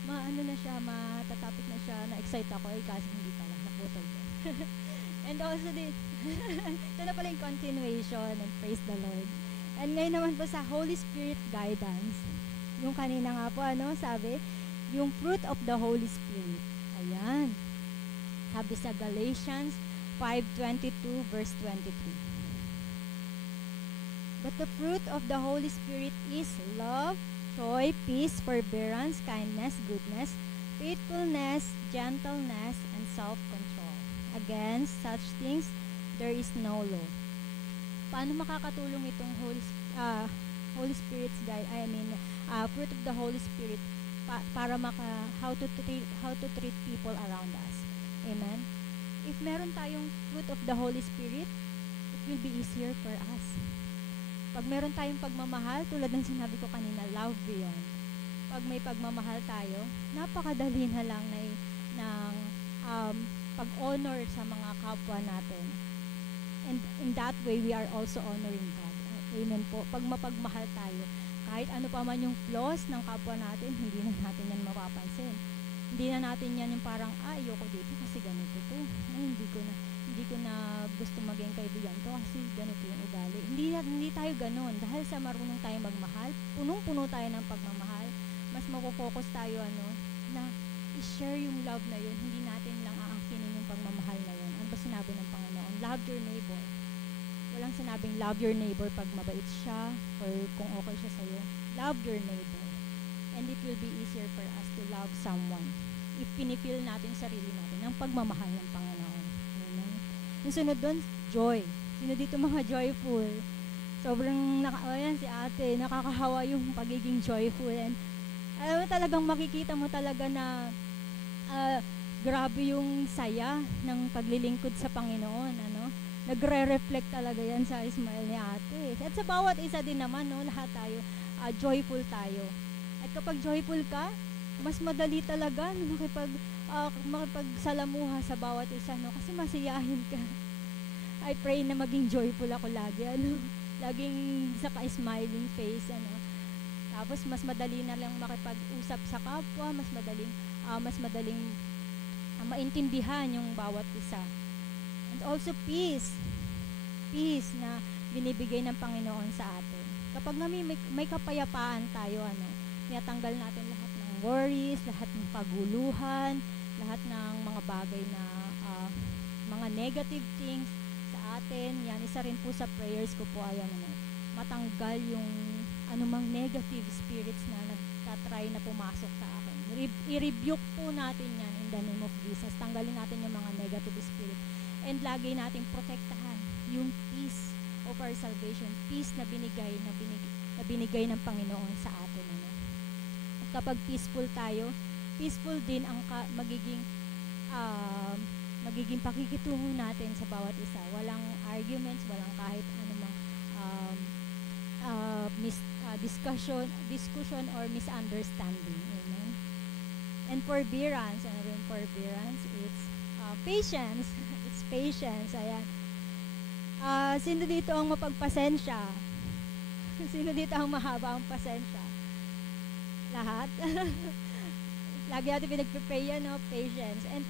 ano na siya, matatapik na siya, na-excite ako, kasi hindi pala, naputol din. And also, ito na pala yung continuation, and praise the Lord. And ngayon naman po sa Holy Spirit guidance, yung kanina nga po, sabi, yung fruit of the Holy Spirit. Ayan. Sabi sa Galatians 5:22 verse 23. But the fruit of the Holy Spirit is love, joy, peace, forbearance, kindness, goodness, faithfulness, gentleness, and self-control. Against such things, there is no law. Paano makakatulong itong Holy Spirit's fruit of the Holy Spirit para how to treat people around us? Amen. If meron tayong fruit of the Holy Spirit, it will be easier for us. Pag meron tayong pagmamahal, tulad ng sinabi ko kanina, love beyond. Pag may pagmamahal tayo, napakadali na lang ng pag-honor sa mga kapwa natin. And in that way, we are also honoring God. Amen po. Pag mapagmahal tayo, kahit ano pa man yung flaws ng kapwa natin, hindi na natin yan mapapansin. Hindi na natin yan yung parang, ayoko dito kasi ganito to. Hindi ko na gusto maging kaibigan to kasi ganito yung ugali. Hindi tayo ganun. Dahil sa marunong tayo magmahal, punong-puno tayo ng pagmamahal, mas mapofocus tayo na i-share yung love na yun. Hindi natin lang aangkinin yung pagmamahal na yun. Ano ba sinabi ng Panginoon? Love your neighbor. Walang sinabing love your neighbor pag mabait siya or kung okay siya sa'yo. Love your neighbor. And it will be easier for us to love someone if pinifeel natin sarili natin ng pagmamahal ng Panginoon. Amen. Yung sunod doon, joy. Sino dito mga joyful? Sobrang, ayan si ate, nakakahawa yung pagiging joyful. And alam mo talagang makikita mo talaga na grabe yung saya ng paglilingkod sa Panginoon, nagre-reflect talaga yan sa smile ni ate. At sa bawat isa din naman, no, lahat tayo, joyful tayo. At kapag joyful ka, mas madali talaga na makipagsalamuha sa bawat isa, no, kasi masiyahin ka. I pray na maging joyful ako lagi, ano, laging sa ka-smiling face, ano. Tapos mas madali na lang makipag-usap sa kapwa, mas madaling maintindihan yung bawat isa. And also peace na binibigay ng Panginoon sa atin. Kapag may kapayapaan tayo, ano, tinatanggal natin lahat ng worries, lahat ng kaguluhan, lahat ng mga bagay na mga negative things sa atin. Yan, isa rin po sa prayers ko po, ayan, ano, matanggal yung anumang negative spirits na nagtatry na pumasok sa akin. I-rebuke po natin yan in the name of Jesus. Tanggalin natin yung mga negative spirits. And lagi natin protektahan yung peace of our salvation. Peace na binigay ng Panginoon sa atin. Ano? At kapag peaceful tayo, peaceful din ang magiging pakikitungo natin sa bawat isa. Walang arguments, walang kahit anumang discussion or misunderstanding. Amen. And forbearance, ano rin forbearance? It's patience. It's patience. Ayan. Sino dito ang mapagpasensya? Sino dito ang mahaba ang pasensya? Lahat? Lagi natin pinag-pray yan, no? Patience. And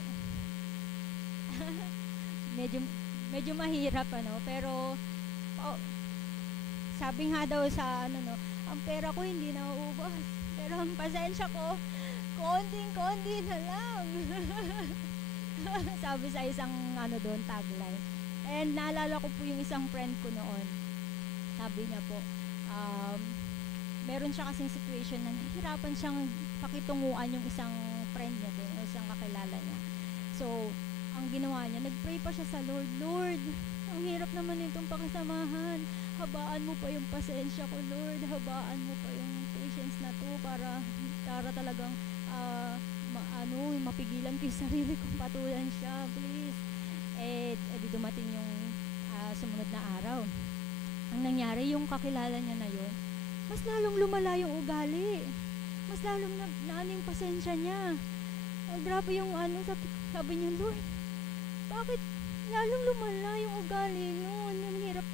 medyo mahirap, ano? Pero sabi nga daw sa ano, no, ang pera ko hindi nauubos, pero ang pasensya ko konting-konti na lang. Sabi sa isang ano doon, tagline. And naalala ko po yung isang friend ko noon. Sabi niya po, meron siya kasing situation na nahihirapan siyang pakitunguan yung isang friend niya din, o isang kakilala niya. So, ang ginawa niya, nagpray pa siya sa Lord, Lord, ang hirap naman itong pakisamahan. Habaan mo pa yung pasensya ko, Lord. Habaan mo pa yung patience na to para talagang mapigilan ko yung sarili kong patulan siya, please. Di dumating yung sumunod na araw. Ang nangyari, yung kakilala niya na yun, mas lalong lumala yung ugali. Mas lalong yung pasensya niya. Grabe yung sabi niya, Lord, bakit lalong lumala yung ugali noon? Ang hirap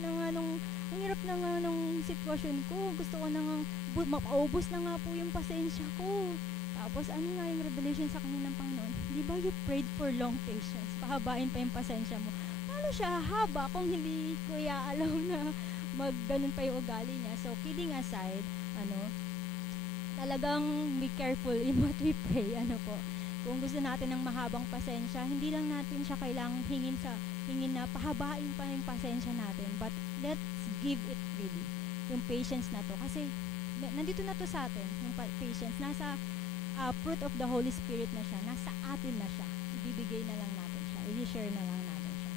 na nga nung sitwasyon ko. Gusto ko na nga, mapaubos na nga po yung pasensya ko. Tapos ano nga yung revelation sa kanya ng Panginoon? Di ba you prayed for long patience? Pahabain pa yung pasensya mo. Paano siya haba kung hindi ko i-allow na magganon pa yung ugali niya? So, kidding aside, talagang be careful in what we pray. Kung gusto natin ng mahabang pasensya, hindi lang natin siya kailangang hingin na pahabain pa yung pasensya natin. But let's give it really, yung patience na to. Kasi nandito na to sa atin, yung patience. Nasa fruit of the Holy Spirit na siya. Nasa atin na siya. Ibibigay na lang natin siya. I-share na lang natin siya.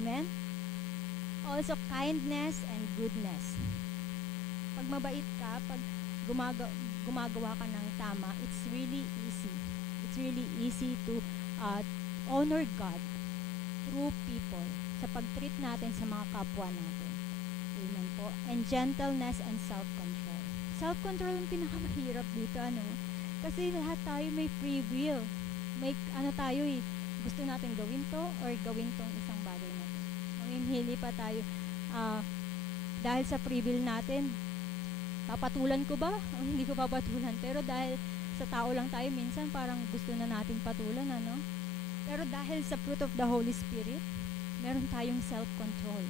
Amen? Also, kindness and goodness. Pag mabait ka, pag gumagawa ka ng tama, it's really easy. It's really easy to honor God through people sa pag-treat natin sa mga kapwa natin. Amen po. And gentleness and self-control. Self-control ang pinakamahirap dito, Kasi lahat tayo may free will. May tayo gusto natin gawin to or gawin tong isang bagay na to. Mamimili pa tayo. Dahil sa free will natin, papatulan ko ba? O hindi ko papatulan. Pero dahil sa tao lang tayo, minsan parang gusto na natin patulan, Pero dahil sa fruit of the Holy Spirit, meron tayong self-control.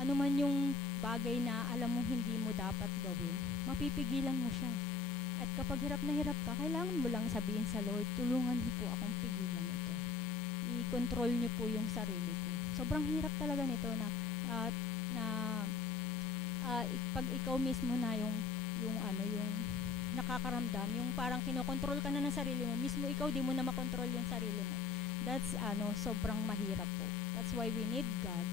Ano man yung bagay na alam mo hindi mo dapat gawin, mapipigilan mo siya. At kapag hirap na hirap ka, kailangan mo lang sabihin sa Lord, tulungan niyo po akong pigilan ito. I-control niyo po yung sarili ko. Sobrang hirap talaga nito na pag ikaw mismo na yung nakakaramdam, yung parang kinokontrol ka na ng sarili mo, mismo ikaw di mo na makontrol yung sarili mo. That's sobrang mahirap po. That's why we need God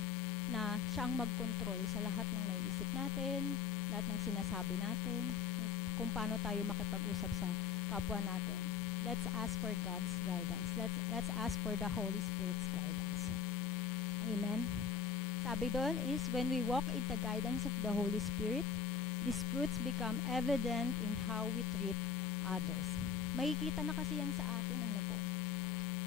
na siya ang mag-control sa lahat ng naiisip natin, lahat ng sinasabi natin, kung paano tayo makipag-usap sa kapwa natin. Let's ask for God's guidance. Let's ask for the Holy Spirit's guidance. Amen. Sabi doon is, when we walk in the guidance of the Holy Spirit, these fruits become evident in how we treat others. Makikita na kasi yan sa atin, ano po.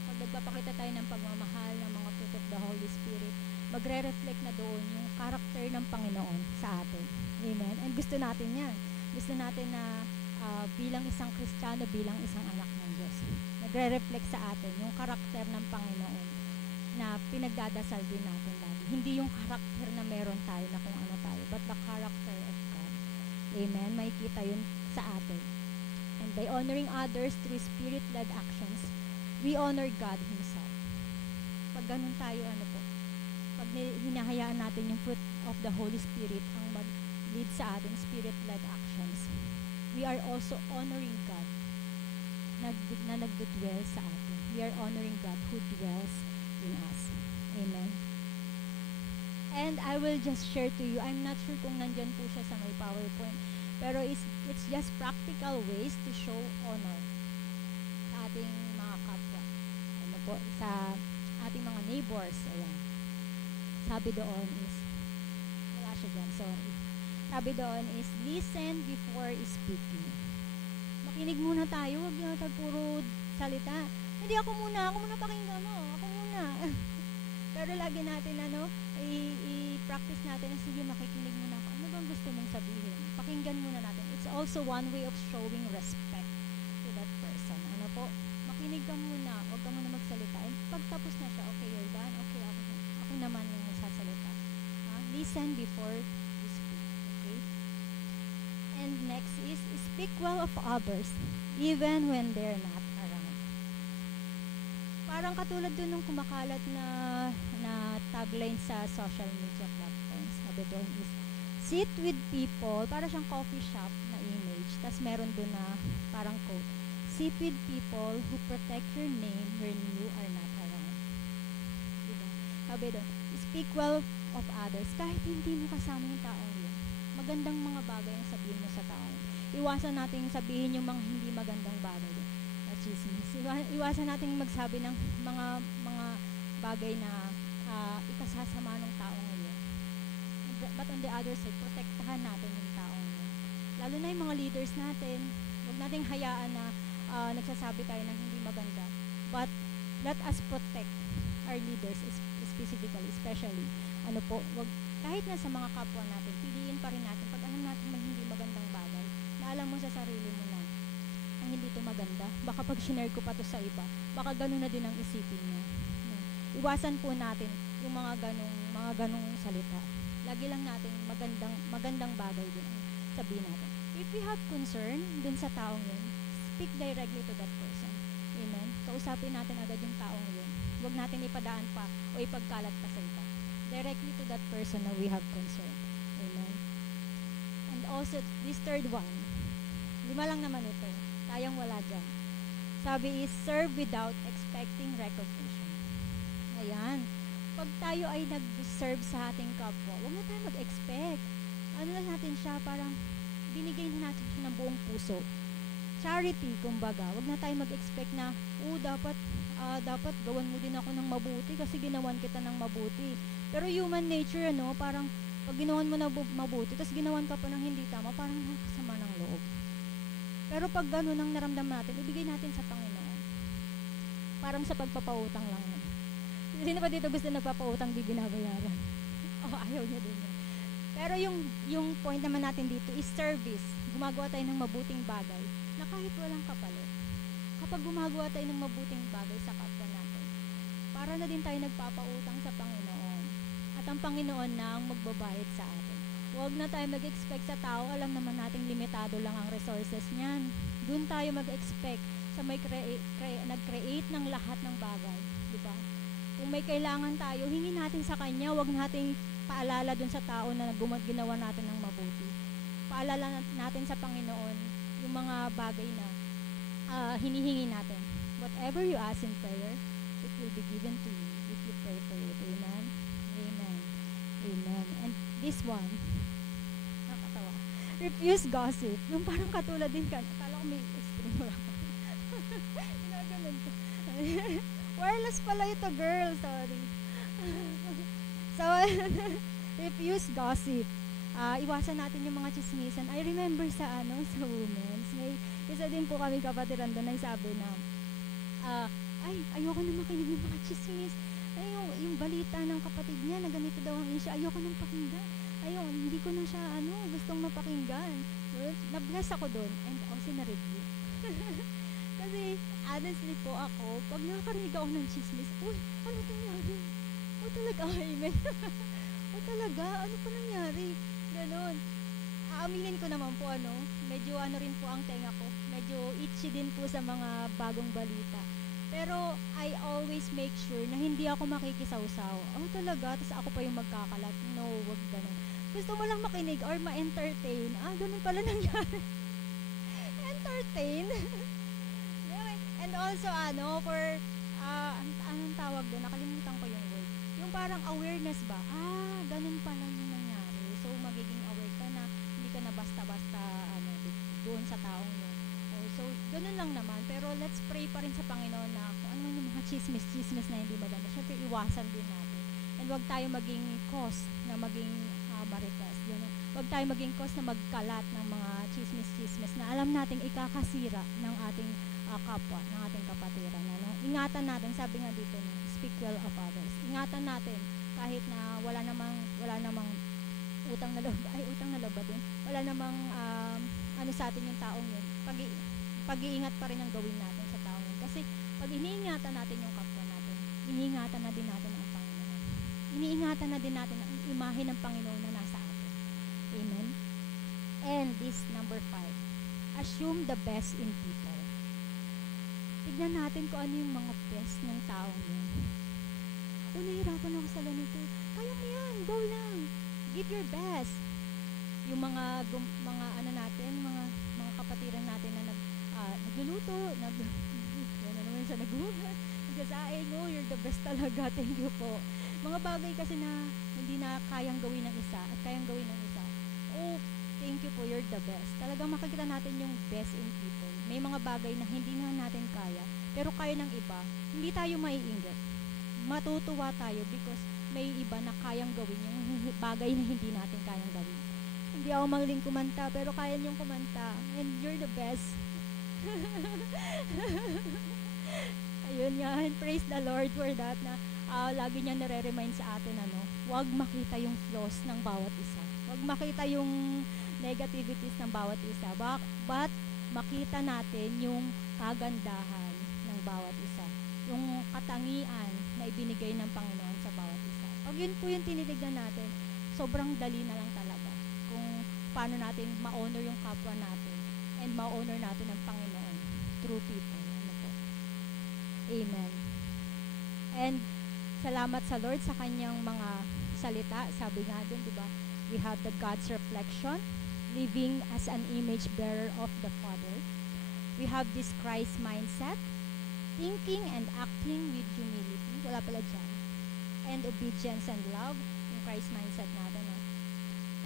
Pag nagpapakita tayo ng pagmamahal ng mga fruit of the Holy Spirit, magre-reflect na doon yung character ng Panginoon sa atin. Amen? And gusto natin yan. Gusto natin na bilang isang Kristiyano, bilang isang anak ng Diyos, nagre-reflect sa atin yung karakter ng Panginoon na pinagdadasal din natin lagi. Hindi yung karakter na meron tayo na kung ano tayo, but the character of God. Amen? Makikita yun sa atin. And by honoring others through Spirit-led actions, we honor God Himself. Pag ganun tayo, ano po, pag hinahayaan natin yung fruit of the Holy Spirit ang mag-lead sa atin, Spirit-led actions, we are also honoring God na nagdudwell sa atin. We are honoring God who dwells in us. Amen. And I will just share to you, I'm not sure kung nandyan po siya sa may PowerPoint, pero it's just practical ways to show honor sa ating mga kapwa. Ano po, sa ating mga neighbors. Ayan. Sabi doon is, wala siya dyan, sorry. Sabi doon is, listen before speaking. Makinig muna tayo, huwag na tayo puro salita. Hindi, ako muna pakinggan mo, ako muna. Pero lagi natin, i-practice natin na, sige, makikinig muna ako. Ano bang gusto mong sabihin? Pakinggan muna natin. It's also one way of showing respect to that person. Ano po? Makinig ka muna, huwag ka muna magsalita. And pagtapos na siya, okay, you're done, okay, ako naman yung magsasalita. Listen before you speak. Okay? And next is, speak well of others, even when they're not around. Parang katulad dun nung kumakalat na tagline sa social media platforms. Sabi doon is, sit with people, para siyang coffee shop na image, tas meron dun na parang quote, sit with people who protect your name when you are not around. Diba? Sabi doon, speak well of others, kahit hindi mo kasama yung taong yun. Magandang mga bagay ang sabihin mo sa tao. Iwasan natin sabihin yung mga hindi magandang bagay. Iwasan natin magsabi ng mga bagay na ikasasama ng taong yun. But on the other side, protektahan natin yung taong yun. Lalo na yung mga leaders natin, huwag nating hayaan na nagsasabi tayo ng hindi maganda. But let us protect our leaders, especially, kahit na sa mga kapwa natin, piliin pa rin natin, pag alam natin may hindi magandang bagay, na alam mo sa sarili mo na, ang hindi to maganda, baka pag shinare ko pa to sa iba, baka ganun na din ang isipin niya. Iwasan po natin yung mga ganong salita. Lagi lang natin magandang bagay din sabihin natin. If we have concern dun sa taong yun, speak directly to that person. Amen? Kausapin natin agad yung taong yun. Huwag natin ipadaan pa o ipagkalat pa sa iba. Directly to that person na we have concern. Amen? And also, this third one, 5 lang naman ito. Tayang wala dyan. Sabi is, serve without expecting recognition. Ayan. Pag tayo ay nag-serve sa ating kapwa, huwag na tayo mag-expect. Ano lang natin siya, parang binigay na natin siya ng buong puso. Charity, kumbaga. Huwag na tayo mag-expect na, dapat gawan mo din ako ng mabuti kasi ginawan kita ng mabuti. Pero human nature, parang pag ginawan mo na mabuti, tapos ginawan ka pa ng hindi tama, parang nakasama ng loob. Pero pag gano'n ang naramdam natin, ibigay natin sa Panginoon. Parang sa pagpapautang lang yan. Sino pa dito gusto nagpapautang di binabayaran? Ayaw niya din yan. Pero yung point naman natin dito is service. Gumagawa tayo ng mabuting bagay na kahit walang kapalit. Kapag gumagawa tayo ng mabuting bagay sa kapwa natin, para na din tayo nagpapautang sa Panginoon. At ang Panginoon na ang magbabayad sa atin. Huwag na tayo mag-expect sa tao. Alam naman nating limitado lang ang resources niyan. Doon tayo mag-expect sa may nag-create ng lahat ng bagay. Diba? Kung may kailangan tayo, hingin natin sa Kanya. Huwag nating paalala dun sa tao na ginawa natin ng mabuti. Paalala natin sa Panginoon yung mga bagay na hinihingi natin. Whatever you ask in prayer, it will be given to you if you pray for it. Amen? Amen. Amen. And this one, nakakatawa. Refuse gossip. Yung parang katulad din ka. Akala ko may extreme lang. Ginaganon ko. Wireless pala ito, girl. Sorry. So, refuse gossip. Iwasan natin yung mga chismisan. I remember sa sa women's, may isa din po kami kapatiran doon na sabi na, ay, ayoko na makinig ng mga chismis. Ay, yung balita ng kapatid niya na ganito daw ang issue, ayoko nang pakinggan. Ayun, hindi ko na siya, gustong mapakinggan. Well, na-bless ako doon and also na-review. Kasi, honestly po ako, pag nakakarinig ako ng chismis, uy, ano nangyari? O talaga, amen. O talaga, ano pa nangyari? Ganon. Aaminin ko naman po, medyo rin po ang tenga ko. Medyo itchy din po sa mga bagong balita. Pero, I always make sure na hindi ako makikisawsaw. Oh, talaga? Tapos ako pa yung magkakalat. No, wag ganun. Gusto mo lang makinig or ma-entertain. Ganun pala nangyari. Entertain? And also, for, anong tawag doon? Nakalimutan ko yung word. Yung parang awareness ba? Ganun pala yung nangyari. So, magiging aware ka na hindi ka na basta-basta, doon sa taong yun. So, ganun lang naman. Pero let's pray pa rin sa Panginoon na kung ano yung mga chismis na hindi maganda. Siyempre, iwasan din natin. And wag tayo maging cause na maging marites. Wag tayo maging cause na magkalat ng mga chismis na alam nating ikakasira ng ating kapwa, ng ating kapatiran. Ingatan natin, sabi nga dito, speak well of others. Ingatan natin kahit na wala namang utang na loob ba din? Wala namang sa atin yung taong yun. Pag-iingat pa rin ang gawin natin sa taong yun. Kasi pag iniingatan natin yung kapwa natin, iniingatan na din natin ang Panginoon. Iniingatan na din natin ang imahe ng Panginoon na nasa atin. Amen? And this, number 5, assume the best in people. Tignan natin kung ano yung mga best ng taong yun. Nahirapan ako sa ganito. Kaya mo yan, go lang. Give your best. Yung mga natin, mga kapatiran natin na nagluluto, nagsasaing, you're the best talaga, thank you po. Mga bagay kasi na hindi na kayang gawin ng isa at kayang gawin ng isa. Thank you po, you're the best. Talagang makikita natin yung best in people. May mga bagay na hindi na natin kaya, pero kaya ng iba, hindi tayo maiinggit. Matutuwa tayo because may iba na kayang gawin yung bagay na hindi natin kayang gawin. Hindi ako magaling kumanta, pero kaya niyong kumanta. And you're the best. Ayun nga, and praise the Lord for that na lagi niya nare-remind sa atin, huwag makita yung flaws ng bawat isa. Huwag makita yung negativities ng bawat isa. But makita natin yung kagandahan ng bawat isa. Yung katangian na ibinigay ng Panginoon sa bawat isa. Pag yun po yung tinitignan natin, sobrang dali na lang talaga kung paano natin ma-honor yung kapwa natin and ma-honor natin ang Panginoon through people. Amen. And salamat sa Lord sa kanyang mga salita. Sabi nga dun, di ba? We have the God's reflection, living as an image bearer of the Father. We have this Christ mindset, thinking and acting with humility. Wala pala dyan. And obedience and love, yung Christ mindset natin.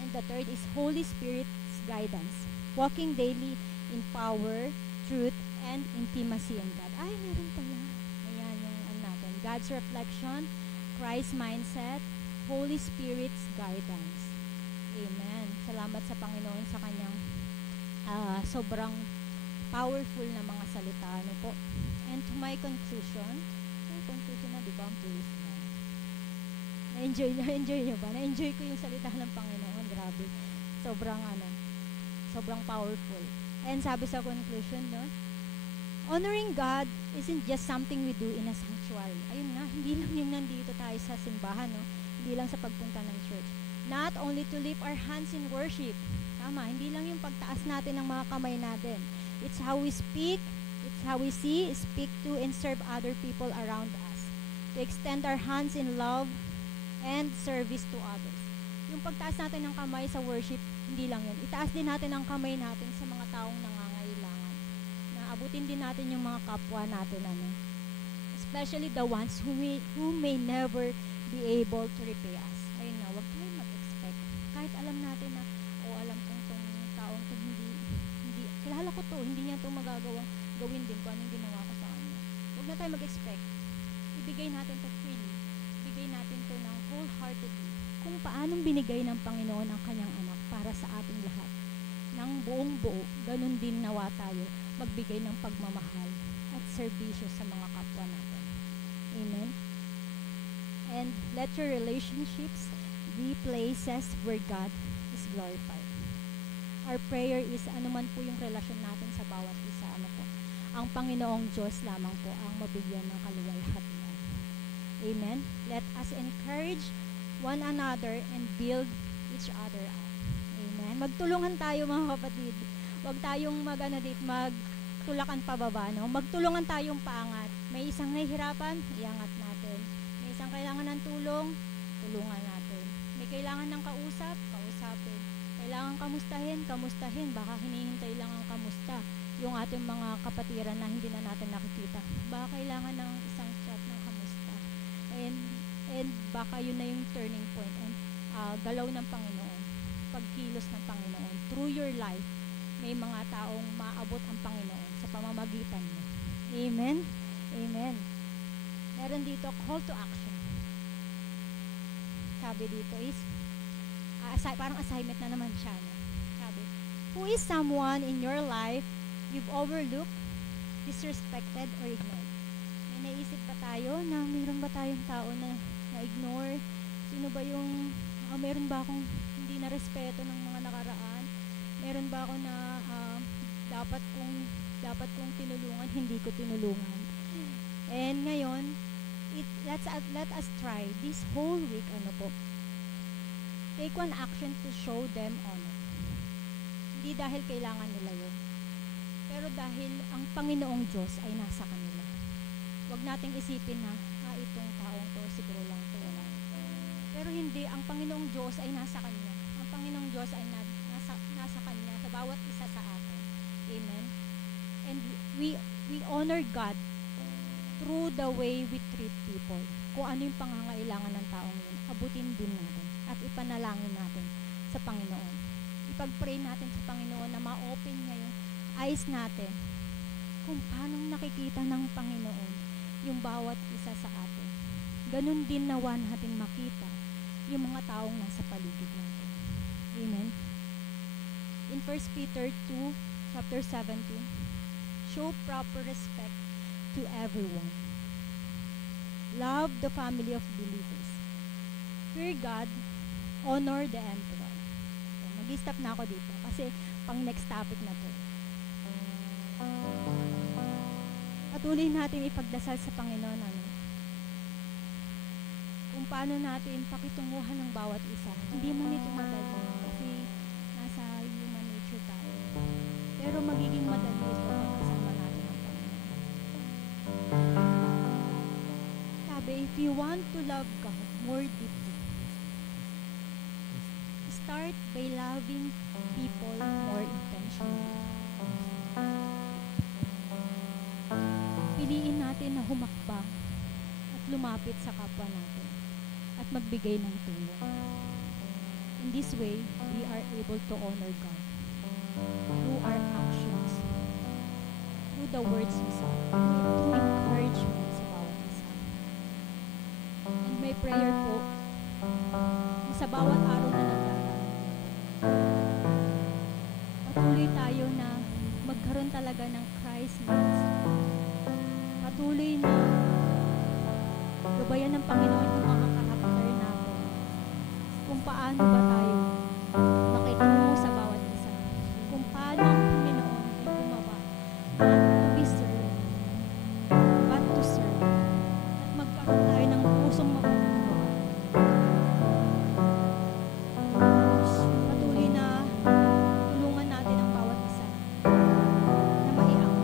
And the third is Holy Spirit's guidance, walking daily in power, truth, and intimacy in God. Ay, meron pala. Ayan yung natin. God's reflection, Christ's mindset, Holy Spirit's guidance. Amen. Salamat sa Panginoon sa kanyang sobrang powerful na mga salita. Po. And to my conclusion na, di ba, ang bilis na. Na-enjoy nyo ba? Na-enjoy ko yung salita ng Panginoon. Grabe. Sobrang powerful. And sabi sa conclusion, honoring God isn't just something we do in a sanctuary. Ayun nga, hindi lang yung nandito tayo sa simbahan, hindi lang sa pagpunta ng church. Not only to lift our hands in worship. Tama, hindi lang yung pagtaas natin ng mga kamay natin. It's how we speak, it's how we see, speak to, and serve other people around us. To extend our hands in love and service to others. Yung pagtaas natin ng kamay sa worship, hindi lang yun. Itaas din natin ang kamay natin sa mga taong nangangailangan. Abutin din natin yung mga kapwa natin, especially the ones who may never be able to repay us. Ayun na, huwag tayo mag-expect. Kahit alam natin na, alam kong itong taong to, hindi, kilala ko to, hindi niya itong gawin din kung anong ginawa ko sa kanya. Huwag na tayo mag-expect. Ibigay natin to freely. Ibigay natin to ng wholeheartedly kung paanong binigay ng Panginoon ang kanyang anak para sa ating lahat. Ng buong buo, ganun din nawa tayo magbigay ng pagmamahal at serbisyo sa mga kapwa natin. Amen? And let your relationships be places where God is glorified. Our prayer is anuman po yung relasyon natin sa bawat isa, ang Panginoong Diyos lamang po ang mabigyan ng kaluwalhatian. Amen? Let us encourage one another and build each other up. Amen? Magtulungan tayo mga kapatid. Huwag tayong magtulakan pababa, no? Magtulungan tayong paangat. May isang nahihirapan, iangat natin. May isang kailangan ng tulong, tulungan natin. May kailangan ng kausap, kausapin. Kailangan kamustahin. Baka hinihintay lang ang kamusta yung ating mga kapatiran na hindi na natin nakikita. Baka kailangan ng isang chat ng kamusta. And baka yun na yung turning point and galaw ng Panginoon, pagkilos ng Panginoon. Through your life, may mga taong maabot ang Panginoon sa pamamagitan mo. Amen? Amen. Meron dito, call to action. Sabi dito is, parang assignment na naman siya. No? Sabi, who is someone in your life you've overlooked, disrespected, or ignored? May naisip pa tayo na mayroon ba tayong tao na na-ignore? Sino ba yung, meron ba akong hindi na respeto ng mga nakaraan? Meron ba ako na dapat kong tinulungan, hindi ko tinulungan? And ngayon, let us try this whole week, take one action to show them honor. Hindi dahil kailangan nila yun, pero dahil ang Panginoong Diyos ay nasa kanila. Huwag nating isipin na, itong taong to, siguro lang to. Pero hindi, ang Panginoong Diyos ay nasa Kanya. Ang Panginoong Diyos ay nasa Kanya sa bawat isa sa atin. Amen? And we honor God through the way we treat people. Kung ano yung pangangailangan ng taong yun, abutin din natin at ipanalangin natin sa Panginoon. Ipag-pray natin sa Panginoon na ma-open niya yung eyes natin kung paano nakikita ng Panginoon yung bawat isa sa atin. Ganun din nawa natin makita yung mga taong nasa paligid natin. Amen? In 1 Peter 2, chapter 17, show proper respect to everyone. Love the family of believers. Fear God, honor the emperor. So, mag-stop na ako dito kasi pang next topic na to. Patuloy natin ipagdasal sa Panginoon kung paano natin pakitunguhan ng bawat isa. Hindi man ito madali kasi nasa human nature tayo. Pero magiging madali ito pag kasama natin ang Panginoon. Sabi, if you want to love God more deeply, start by loving people more intentionally. Piliin natin na humakbang at lumapit sa kapwa natin at magbigay ng tulong. In this way, we are able to honor God through our actions, through the words we say, through encouragement sa bawat isa. And may prayer po sa bawat araw na nagdaraan. Patuloy tayo na magkaroon talaga ng Christ mindset. Patuloy na gabayan ng Panginoon yung mga karakter natin. Kung paano ba tayo makitungo sa bawat isa. Kung paano ang Panginoon ay gumawa not to be served, but to serve. At magkaroon tayo ng pusong mapagmamahal. Patuloy na tulungan natin ang bawat isa na maiang.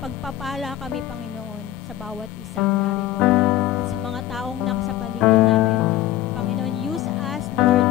pagpapala kami, Panginoon, sa bawat isang narito. At sa mga taong nasa paligid namin, Panginoon, use us, Lord,